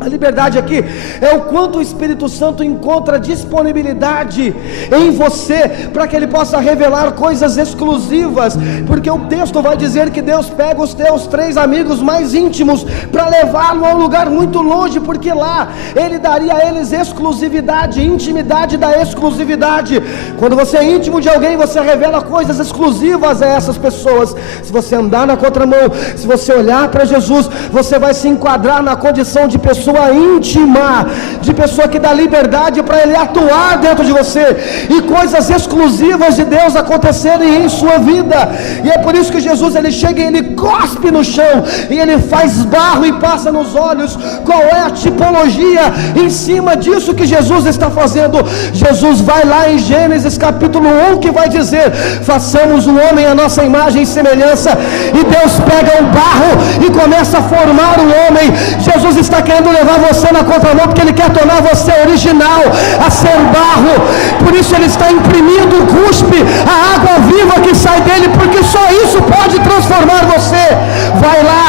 A liberdade aqui é o quanto o Espírito Santo encontra disponibilidade em você, para que ele possa revelar coisas exclusivas. Porque o texto vai dizer que Deus pega os teus 3 amigos mais íntimos para levá-lo a um lugar muito longe, porque lá ele daria a eles exclusividade, intimidade da exclusividade. Quando você é íntimo de alguém, você revela coisas exclusivas a essas pessoas. Se você andar na contramão, se você olhar para Jesus, você vai se enquadrar na condição de pessoa pessoa íntima, de pessoa que dá liberdade para Ele atuar dentro de você, e coisas exclusivas de Deus acontecerem em sua vida. E é por isso que Jesus, Ele chega e Ele cospe no chão, e Ele faz barro e passa nos olhos. Qual é a tipologia em cima disso que Jesus está fazendo? Jesus vai lá em Gênesis capítulo 1, que vai dizer: façamos um homem à nossa imagem e semelhança. E Deus pega um barro e começa a formar um homem. Jesus está querendo levar você na contramão, porque Ele quer tornar você original, a ser barro. Por isso Ele está imprimindo o cuspe, a água viva que sai dele, porque só isso pode transformar você. Vai lá,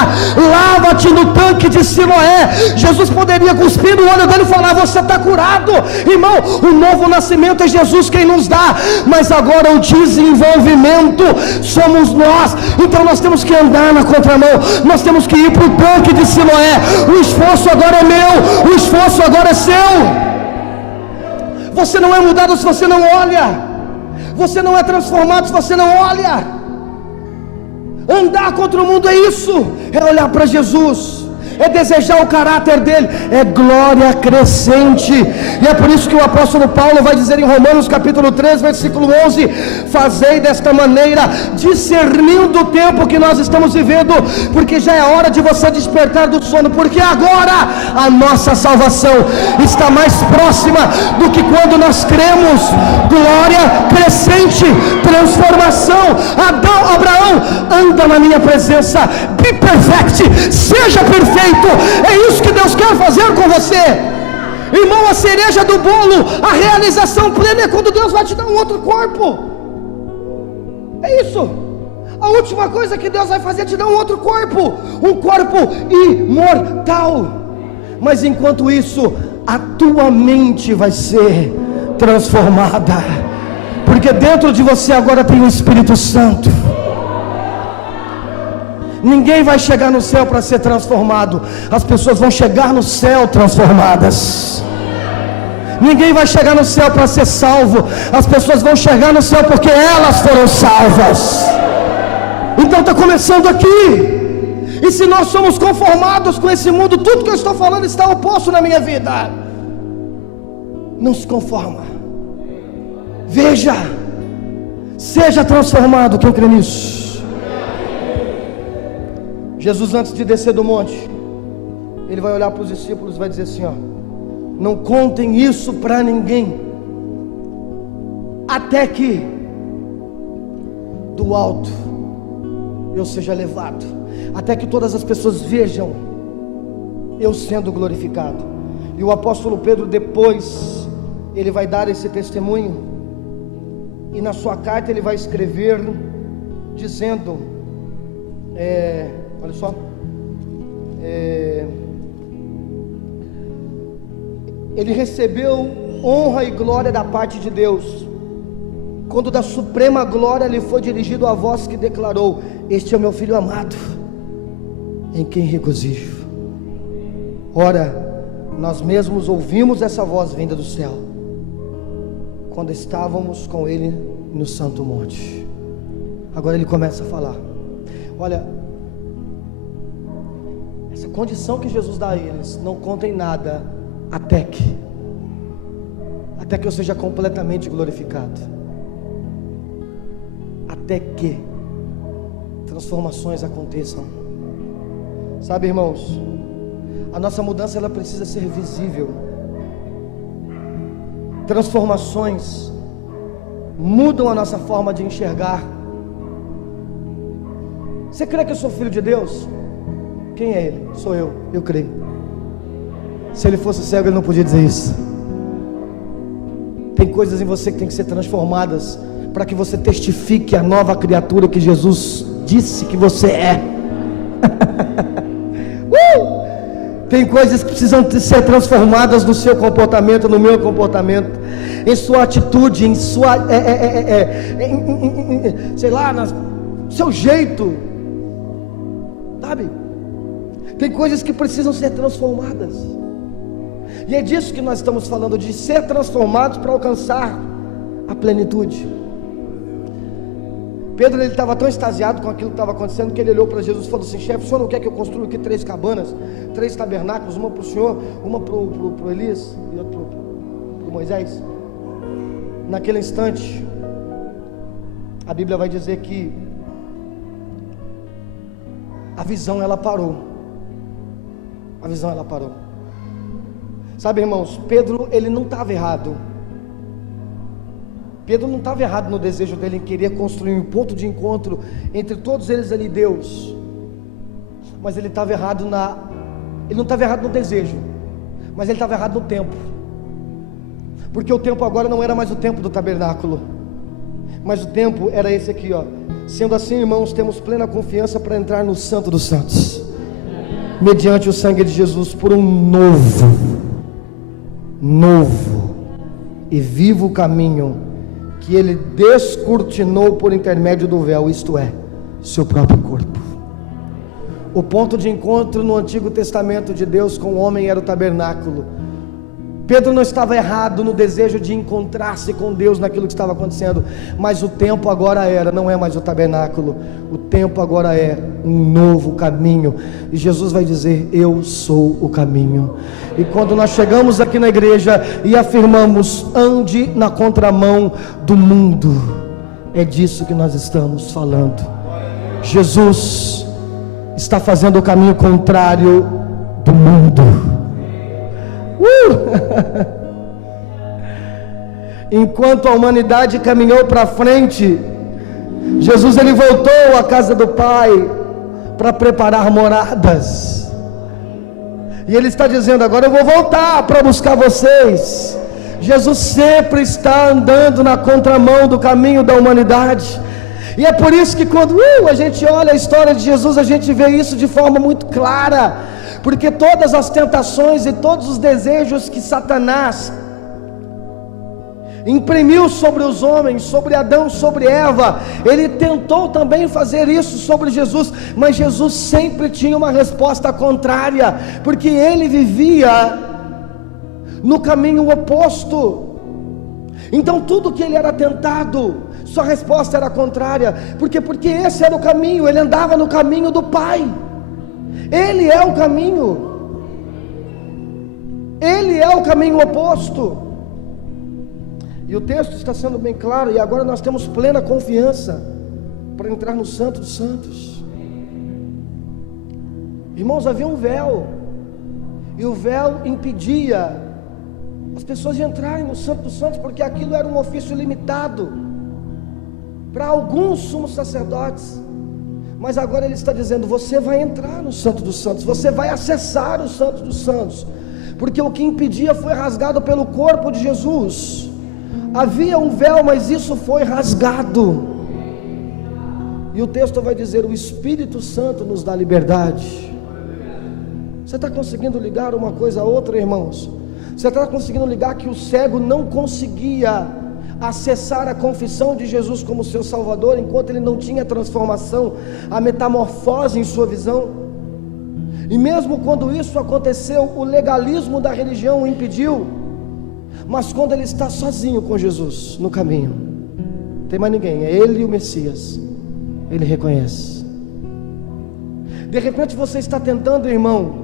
lava-te no tanque de Siloé. Jesus poderia cuspir no olho dele e falar: você está curado. Irmão, o novo nascimento é Jesus quem nos dá, mas agora o desenvolvimento somos nós. Então nós temos que andar na contramão, nós temos que ir para o tanque de Siloé. O esforço agora é meu, o esforço agora é seu. Você não é mudado se você não olha, você não é transformado se você não olha. Andar contra o mundo é isso, é olhar para Jesus, é desejar o caráter dele, é glória crescente. E é por isso que o apóstolo Paulo vai dizer em Romanos capítulo 3, versículo 11: fazei desta maneira, discernindo o tempo que nós estamos vivendo, porque já é hora de você despertar do sono, porque agora a nossa salvação está mais próxima do que quando nós cremos. Glória crescente, transformação. Abraão, anda na minha presença, be perfect, seja perfeito. É isso que Deus quer fazer com você, irmão. A cereja do bolo, a realização plena é quando Deus vai te dar um outro corpo. É isso. A última coisa que Deus vai fazer é te dar um outro corpo, um corpo imortal. Mas enquanto isso, a tua mente vai ser transformada, porque dentro de você agora tem o Espírito Santo. Ninguém vai chegar no céu para ser transformado, as pessoas vão chegar no céu transformadas. Ninguém vai chegar no céu para ser salvo, as pessoas vão chegar no céu porque elas foram salvas. Então está começando aqui. E se nós somos conformados com esse mundo, tudo que eu estou falando está oposto na minha vida. Não se conforma, veja, seja transformado. Quem crê nisso? Jesus, antes de descer do monte, Ele vai olhar para os discípulos e vai dizer assim: ó, não contem isso para ninguém, até que do alto eu seja levado, até que todas as pessoas vejam eu sendo glorificado. E o apóstolo Pedro depois, ele vai dar esse testemunho, e na sua carta ele vai escrever dizendo, olha só, ele recebeu honra e glória da parte de Deus, quando da suprema glória lhe foi dirigido a voz que declarou: este é o meu filho amado, em quem regozijo. Ora, nós mesmos ouvimos essa voz vinda do céu, quando estávamos com ele no santo monte. Agora ele começa a falar. Olha, essa condição que Jesus dá a eles: não contem nada até que eu seja completamente glorificado, até que transformações aconteçam. Sabe, irmãos, a nossa mudança ela precisa ser visível. Transformações mudam a nossa forma de enxergar. Você crê que eu sou filho de Deus? Quem é Ele? Sou eu creio. Se Ele fosse cego, Ele não podia dizer isso. Tem coisas em você que tem que ser transformadas, para que você testifique a nova criatura que Jesus disse que você é. Tem coisas que precisam ser transformadas no seu comportamento, no meu comportamento, em sua atitude, em sua, sei lá, no seu jeito, sabe? Tem coisas que precisam ser transformadas, e é disso que nós estamos falando, de ser transformados para alcançar a plenitude. Pedro, ele estava tão extasiado com aquilo que estava acontecendo, que ele olhou para Jesus e falou assim: chefe, o senhor não quer que eu construa aqui 3 cabanas, 3 tabernáculos, uma para o senhor, uma para o Elias e outra para o Moisés? Naquele instante, a Bíblia vai dizer que a visão ela parou. A visão ela parou. Sabe, irmãos, Pedro, ele não estava errado. Pedro não estava errado no desejo dele em querer construir um ponto de encontro entre todos eles ali, Deus. Mas ele estava errado ele não estava errado no desejo, mas ele estava errado no tempo. Porque o tempo agora não era mais o tempo do tabernáculo, mas o tempo era esse aqui, ó. Sendo assim, irmãos, temos plena confiança para entrar no Santo dos Santos, mediante o sangue de Jesus, por um novo e vivo caminho que ele descortinou por intermédio do véu, isto é, seu próprio corpo. O ponto de encontro no Antigo Testamento de Deus com o homem era o tabernáculo. Pedro não estava errado no desejo de encontrar-se com Deus naquilo que estava acontecendo, mas o tempo agora não é mais o tabernáculo, o tempo agora é um novo caminho, e Jesus vai dizer: eu sou o caminho. E quando nós chegamos aqui na igreja e afirmamos: ande na contramão do mundo, é disso que nós estamos falando. Jesus está fazendo o caminho contrário do mundo. Enquanto a humanidade caminhou para frente, Jesus ele voltou à casa do Pai para preparar moradas. E ele está dizendo: agora eu vou voltar para buscar vocês. Jesus sempre está andando na contramão do caminho da humanidade. E é por isso que quando a gente olha a história de Jesus, a gente vê isso de forma muito clara. Porque todas as tentações e todos os desejos que Satanás imprimiu sobre os homens, sobre Adão, sobre Eva, ele tentou também fazer isso sobre Jesus, mas Jesus sempre tinha uma resposta contrária, porque ele vivia no caminho oposto. Então tudo que ele era tentado, sua resposta era contrária. Porque esse era o caminho, ele andava no caminho do Pai. Ele é o caminho, ele é o caminho oposto. E o texto está sendo bem claro, e agora nós temos plena confiança para entrar no Santo dos Santos. Irmãos, havia um véu, e o véu impedia as pessoas de entrarem no Santo dos Santos, porque aquilo era um ofício limitado para alguns sumos sacerdotes. Mas agora ele está dizendo: você vai entrar no Santo dos Santos, você vai acessar o Santo dos Santos, porque o que impedia foi rasgado pelo corpo de Jesus. Havia um véu, mas isso foi rasgado. E o texto vai dizer: o Espírito Santo nos dá liberdade. Você está conseguindo ligar uma coisa a outra, irmãos? Você está conseguindo ligar que o cego não conseguia acessar a confissão de Jesus como seu Salvador, enquanto ele não tinha a transformação, a metamorfose em sua visão? E mesmo quando isso aconteceu, o legalismo da religião o impediu. Mas quando ele está sozinho com Jesus no caminho, não tem mais ninguém, é ele e o Messias, ele reconhece. De repente você está tentando, irmão,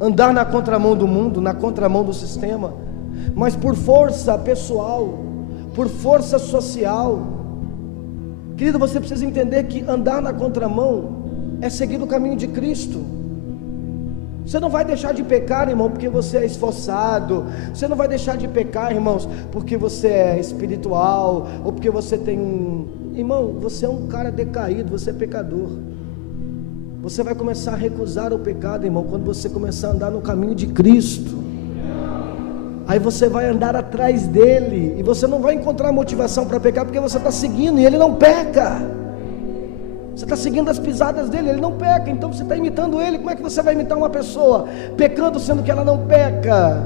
andar na contramão do mundo, na contramão do sistema, mas por força pessoal, por força social. Querido, você precisa entender que andar na contramão é seguir o caminho de Cristo. Você não vai deixar de pecar, irmão, porque você é esforçado. Você não vai deixar de pecar, irmãos, porque você é espiritual, ou porque você tem Irmão, você é um cara decaído, você é pecador. Você vai começar a recusar o pecado, irmão, quando você começar a andar no caminho de Cristo. Aí você vai andar atrás dele, e você não vai encontrar motivação para pecar, porque você está seguindo, e ele não peca. Você está seguindo as pisadas dele, ele não peca. Então você está imitando ele. Como é que você vai imitar uma pessoa pecando, sendo que ela não peca?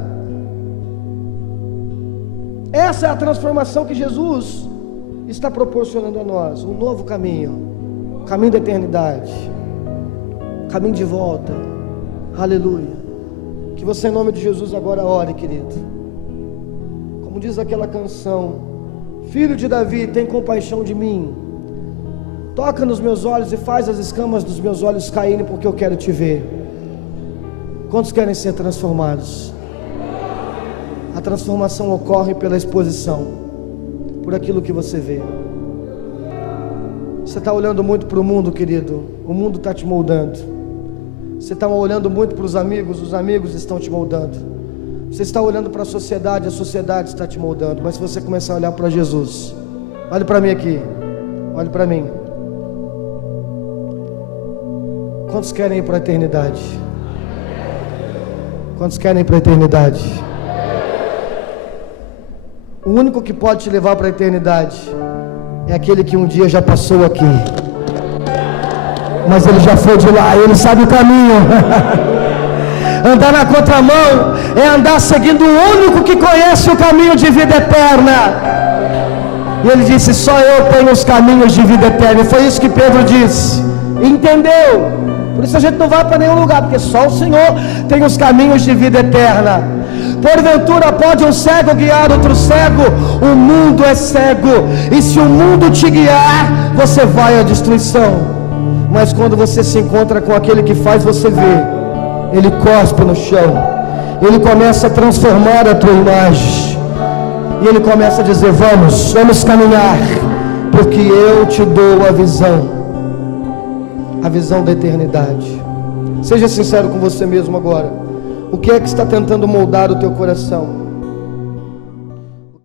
Essa é a transformação que Jesus está proporcionando a nós. Um novo caminho, caminho da eternidade, caminho de volta. Aleluia. Que você, em nome de Jesus, agora ore, querido. Como diz aquela canção: Filho de Davi, tem compaixão de mim. Toca nos meus olhos e faz as escamas dos meus olhos caírem, porque eu quero te ver. Quantos querem ser transformados? A transformação ocorre pela exposição, por aquilo que você vê. Você está olhando muito para o mundo, querido. O mundo está te moldando. Você está olhando muito para os amigos estão te moldando. Você está olhando para a sociedade está te moldando. Mas se você começar a olhar para Jesus, olhe para mim aqui, olhe para mim. Quantos querem ir para a eternidade? Quantos querem ir para a eternidade? O único que pode te levar para a eternidade é aquele que um dia já passou aqui, mas ele já foi de lá, ele sabe o caminho. Andar na contramão é andar seguindo o único que conhece o caminho de vida eterna. E ele disse: só eu tenho os caminhos de vida eterna. E foi isso que Pedro disse, entendeu? Por isso a gente não vai para nenhum lugar, porque só o Senhor tem os caminhos de vida eterna. Porventura pode um cego guiar outro cego? O mundo é cego, e se o mundo te guiar, você vai à destruição. Mas quando você se encontra com aquele que faz você ver, ele cospe no chão, ele começa a transformar a tua imagem, e ele começa a dizer: vamos caminhar, porque eu te dou a visão da eternidade. Seja sincero com você mesmo agora. O que é que está tentando moldar o teu coração?